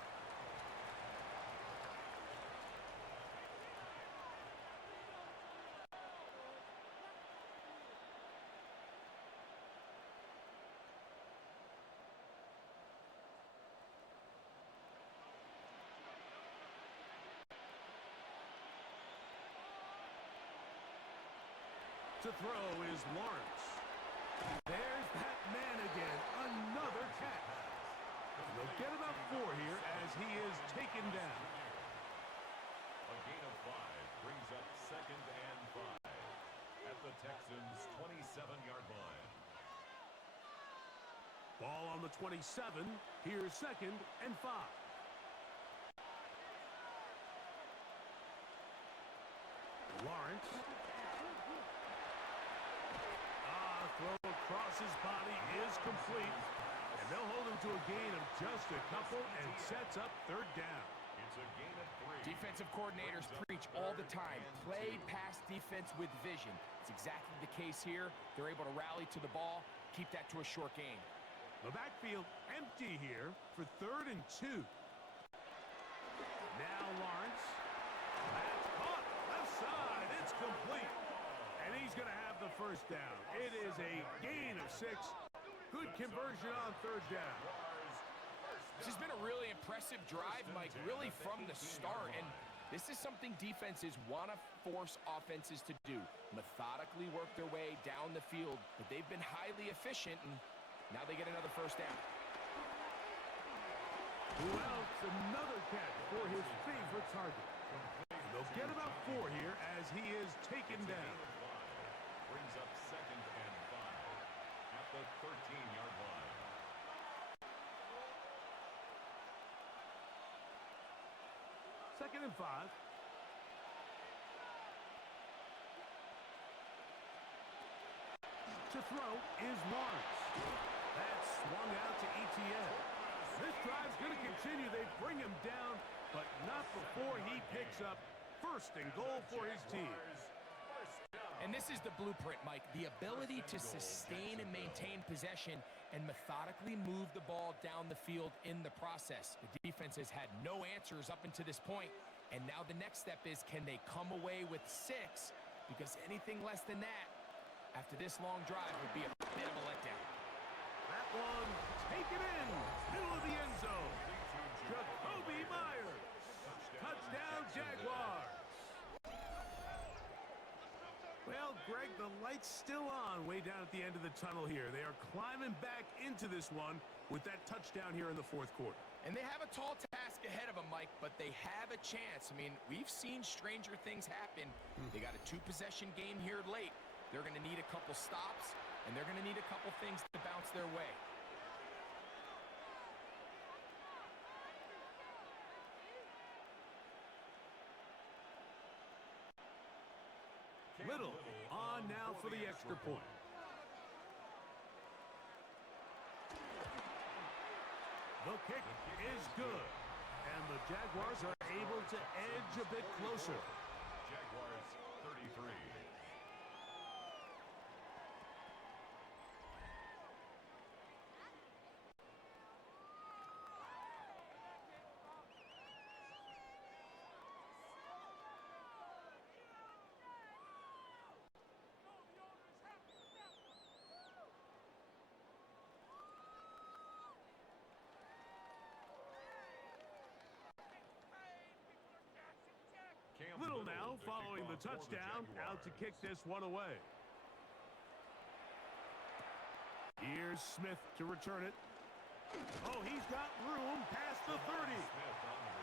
To throw is Lawrence. There's that man again. Another catch. And they'll get about 4 here as he is taken down. A gain of 5 brings up 2nd and 5 at the Texans' 27-yard line. Ball on the 27. Here's 2nd and 5. Lawrence. Throw across his body is complete. And they'll hold him to a gain of just a couple and sets up third down. It's a gain of 3. Defensive coordinators preach all the time, play pass defense with vision. It's exactly the case here. They're able to rally to the ball, keep that to a short gain. The backfield empty here for 3rd and 2. Now Lawrence. That's caught. Left side. It's complete. And he's going to have the first down. It is a gain of 6. Good conversion on 3rd down. This has been a really impressive drive, Mike, really from the start. And this is something defenses want to force offenses to do. Methodically work their way down the field. But they've been highly efficient, and now they get another first down. Well, it's another catch for his favorite target. And they'll get about 4 here as he is taken down. Brings up 2nd and 5 at the 13-yard line. Second and 5. To throw is Lawrence. That's swung out to ETN. This drive's going to continue. They bring him down, but not before he picks up 1st and goal for his team. And this is the blueprint, Mike. The ability to sustain and maintain possession and methodically move the ball down the field in the process. The defense has had no answers up until this point, and now the next step is, can they come away with 6? Because anything less than that, after this long drive, would be a bit of a letdown. That one taken in, middle of the end zone. Jacoby Myers. Touchdown, Jaguars. Well, Greg, the light's still on way down at the end of the tunnel here. They are climbing back into this one with that touchdown here in the 4th quarter. And they have a tall task ahead of them, Mike, but they have a chance. I mean, we've seen stranger things happen. They got a 2-possession game here late. They're going to need a couple stops, and they're going to need a couple things to bounce their way. Little on now for the extra point. The kick is good, and the Jaguars are able to edge a bit closer. Jaguars 33. Little now following the touchdown, out to kick this one away. Here's Smith to return it. Oh, he's got room past the 30.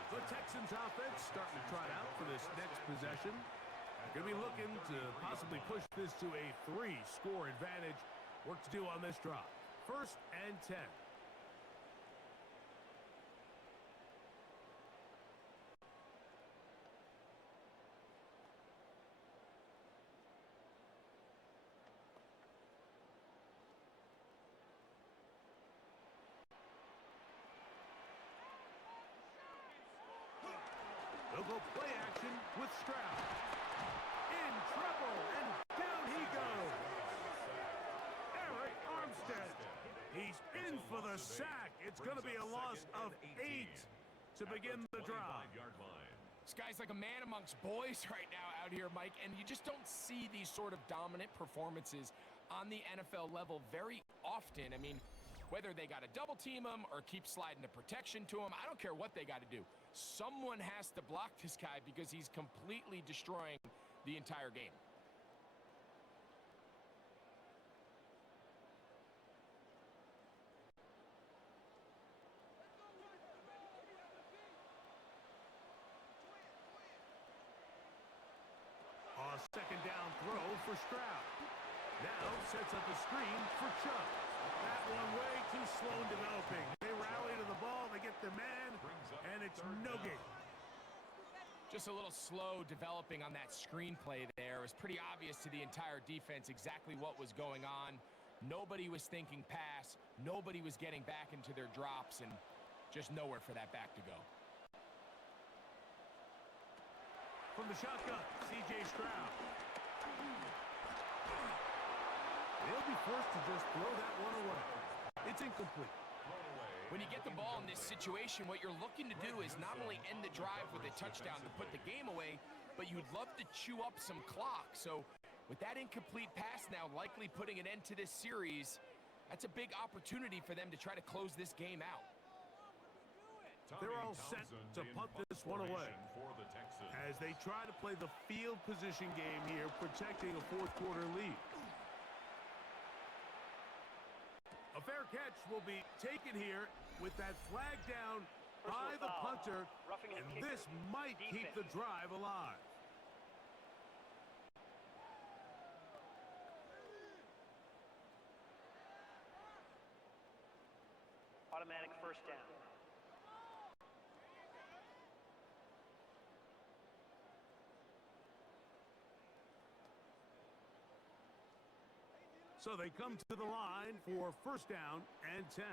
The Texans offense starting to trot out for this next possession. Going to be looking to possibly push this to a 3-score advantage. Work to do on this drive. 1st and 10. They'll go play action with Stroud. In trouble, and down he goes. Eric Armstead. He's in for the sack. It's going to be a loss of 8 to begin the drive. This guy's like a man amongst boys right now out here, Mike, and you just don't see these sort of dominant performances on the NFL level very often. I mean, whether they got to double team him or keep sliding the protection to him, I don't care what they got to do. Someone has to block this guy because he's completely destroying the entire game. A 2nd down throw for Stroud. Now sets up a screen for Chubb. That one way too slow in developing. They rally to the ball, they get the man, and it's no gain. Just a little slow developing on that screenplay there. It was pretty obvious to the entire defense exactly what was going on. Nobody was thinking pass. Nobody was getting back into their drops, and just nowhere for that back to go. From the shotgun, C.J. Stroud. They'll be forced to just throw that one away. It's incomplete. When you get the ball in this situation, what you're looking to do is not only end the drive with a touchdown to put the game away, but you'd love to chew up some clock. So with that incomplete pass now likely putting an end to this series, that's a big opportunity for them to try to close this game out. They're all set to punt this one away as they try to play the field position game here, protecting a fourth-quarter lead. A fair catch will be taken here with that flag down by the punter, and this might keep the drive alive. Automatic first down. So they come to the line for first down and 10. A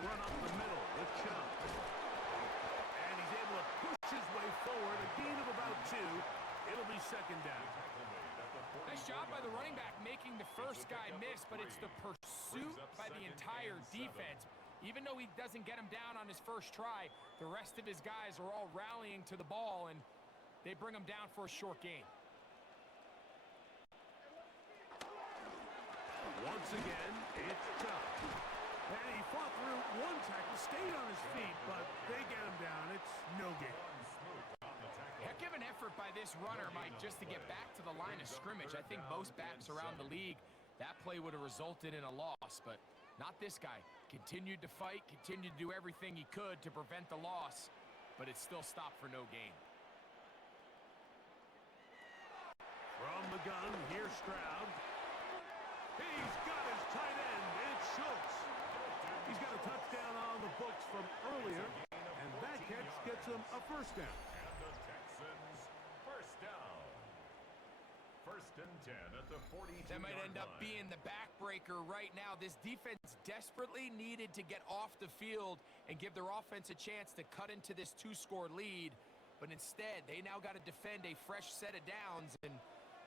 run up the middle with Chubb. And he's able to push his way forward, a gain of about 2. It'll be second down. Nice job by the running back making the first guy miss, but it's the pursuit by the entire defense. Even though he doesn't get him down on his first try, the rest of his guys are all rallying to the ball, and they bring him down for a short gain. Once again, it's Chubb. And he fought through one tackle, stayed on his feet, but they get him down. It's no gain. Heck of an effort by this runner, Mike, just to get back to the line of scrimmage. I think most backs around the league, that play would have resulted in a loss, but not this guy. Continued to fight, continued to do everything he could to prevent the loss, but it still stopped for no gain. From the gun, here's Stroud. He's got his tight end. It's Schultz. He's got a touchdown on the books from earlier, and that catch gets him a first down. And the Texans first down. First and 10 at the 42-yard line. That might end up being the backbreaker right now. This defense desperately needed to get off the field and give their offense a chance to cut into this 2-score lead, but instead, they now got to defend a fresh set of downs, and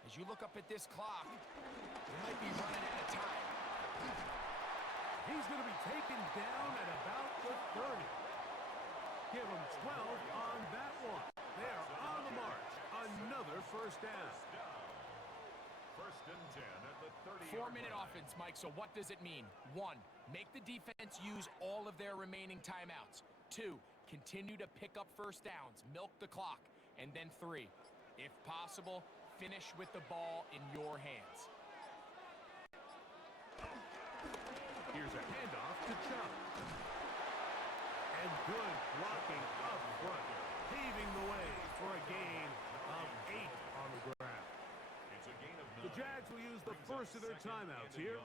as you look up at this clock, they might be running out of time. He's going to be taken down at about the 30. Give him 12 on that one. They are on the march. Another first down. First and 10 at the 30-yard line. 4-minute offense, Mike, so what does it mean? 1, make the defense use all of their remaining timeouts. 2, continue to pick up first downs, milk the clock. And then 3, if possible, finish with the ball in your hands. Here's a handoff to Chubb. And good blocking up front, paving the way for a gain of 8 on the ground. It's a gain of 9. The Jags will use the first of their timeouts here,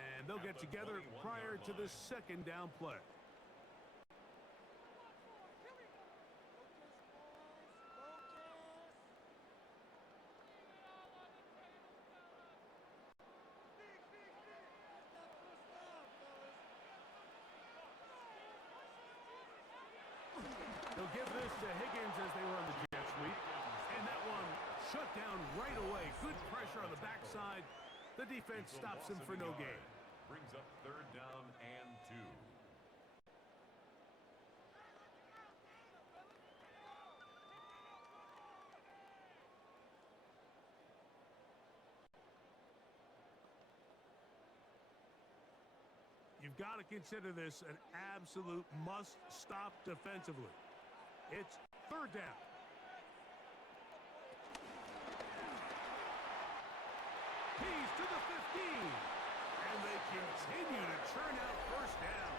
and they'll get together prior to the second down play. They'll give this to Higgins as they run the jet sweep. And that one shut down right away. Good pressure on the backside. The defense stops him for no gain. Brings up third down and 2. You've got to consider this an absolute must-stop defensively. It's third down. He's to the 15. And they continue to churn out first down.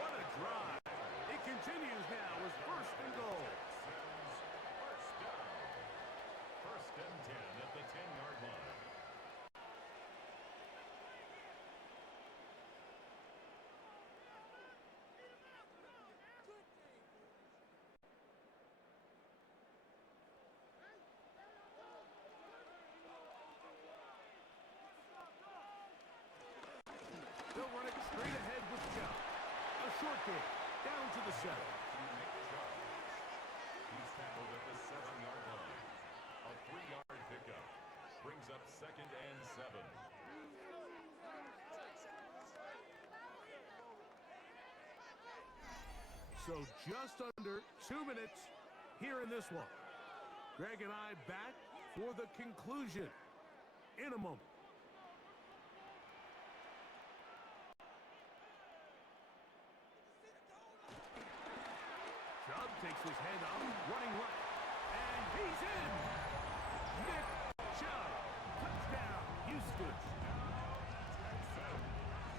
What a drive. It continues now with first and goal. First down. First and 10 at the 10-yard line. Short game, down to the 7. He's tackled at the 7-yard line. A 3-yard pickup brings up 2nd and 7. So just under 2 minutes here in this one. Greg and I back for the conclusion in a moment. Chubb takes his head up, running right, and he's in! Nick Chubb, touchdown, Houston.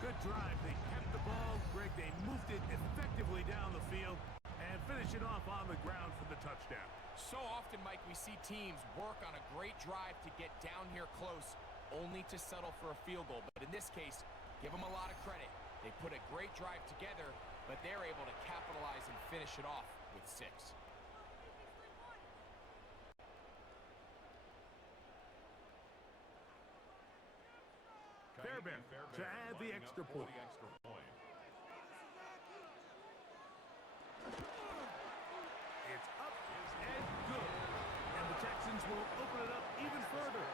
Good drive. They kept the ball. Greg, they moved it effectively down the field and finish it off on the ground for the touchdown. So often, Mike, we see teams work on a great drive to get down here close, only to settle for a field goal. But in this case, give them a lot of credit. They put a great drive together, but they're able to capitalize and finish it off with 6. Fairbairn to add the extra point. It's up and good. And the Texans will open it up even further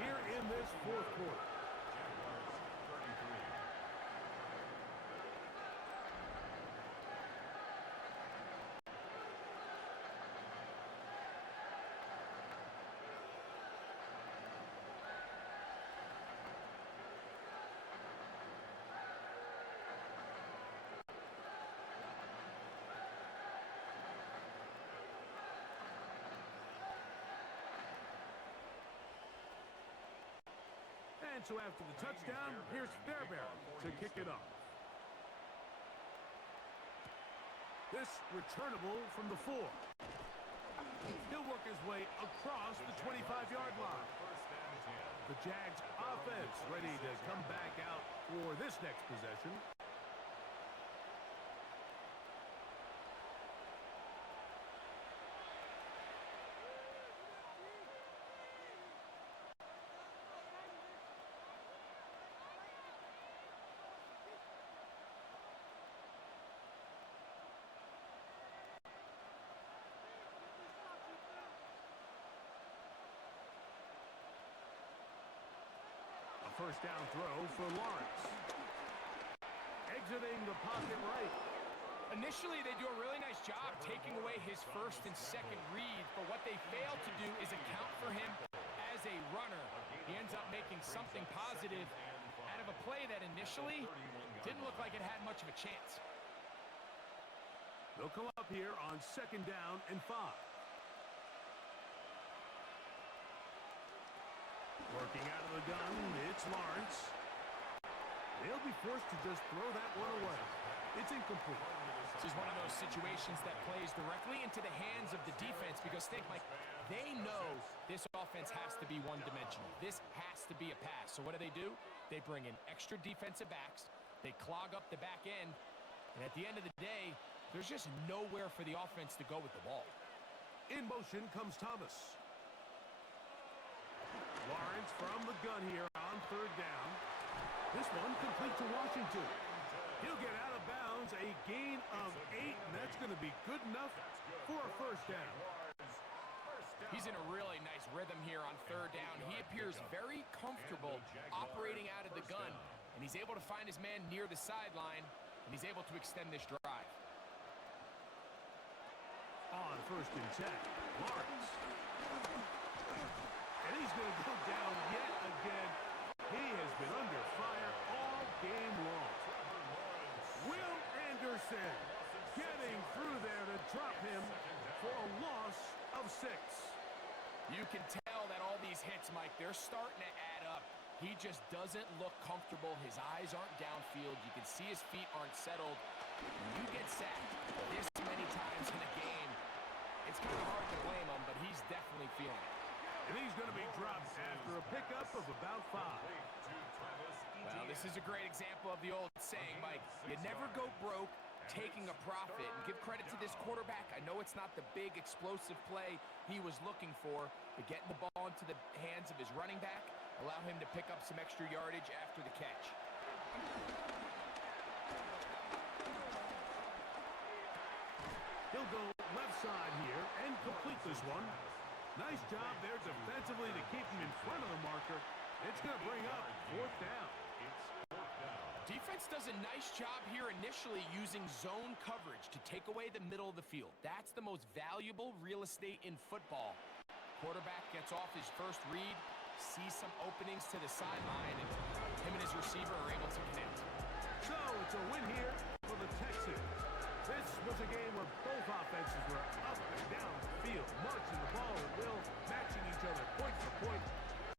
here in this fourth quarter. Jaguars 33. And so after the touchdown, here's Fairbairn to kick it off. This returnable from the 4. He'll work his way across the 25-yard line. The Jags offense ready to come back out for this next possession. First down throw for Lawrence. Exiting the pocket right. Initially, they do a really nice job taking away his first and second read, but what they fail to do is account for him as a runner. He ends up making something positive out of a play that initially didn't look like it had much of a chance. They'll come up here on 2nd down and 5. Working out of the gun, it's Lawrence. They'll be forced to just throw that one away. It's incomplete. This is one of those situations that plays directly into the hands of the defense because think, Mike, they know this offense has to be one-dimensional. This has to be a pass. So what do? They bring in extra defensive backs. They clog up the back end. And at the end of the day, there's just nowhere for the offense to go with the ball. In motion comes Thomas. Lawrence from the gun here on 3rd down. This one complete to Washington. He'll get out of bounds, a gain of 8, and that's going to be good enough for a first down. He's in a really nice rhythm here on 3rd down. He appears very comfortable operating out of the gun, and he's able to find his man near the sideline, and he's able to extend this drive. On 1st and 10, Lawrence. And he's going to go down yet again. He has been under fire all game long. Will Anderson getting through there to drop him for a loss of 6. You can tell that all these hits, Mike, they're starting to add up. He just doesn't look comfortable. His eyes aren't downfield. You can see his feet aren't settled. When you get sacked this many times in a game, it's kind of hard to blame him, but he's definitely feeling it. And he's going to be dropped after a pickup of about 5. Well, this is a great example of the old saying, Mike, you never go broke taking a profit. And give credit to this quarterback. I know it's not the big explosive play he was looking for, but getting the ball into the hands of his running back allow him to pick up some extra yardage after the catch. He'll go left side here and complete this one. Nice job there defensively to keep him in front of the marker. It's going to bring up fourth down. Defense does a nice job here initially using zone coverage to take away the middle of the field. That's the most valuable real estate in football. Quarterback gets off his first read, sees some openings to the sideline, and him and his receiver are able to connect. So it's a win here for the Texans. This was a game where both offenses were up and down the field, marching the ball at will, matching each other point for point.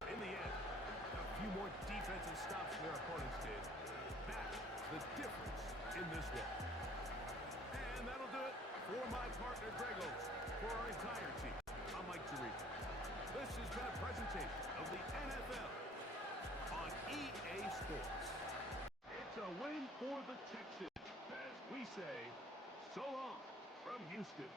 In the end, a few more defensive stops than their opponents did. That's the difference in this one. And that'll do it for my partner, Gxlden. For our entire team, I'm Mike Tirico. This has been a presentation of the NFL on EA Sports. It's a win for the Texans, as we say, so long from Houston.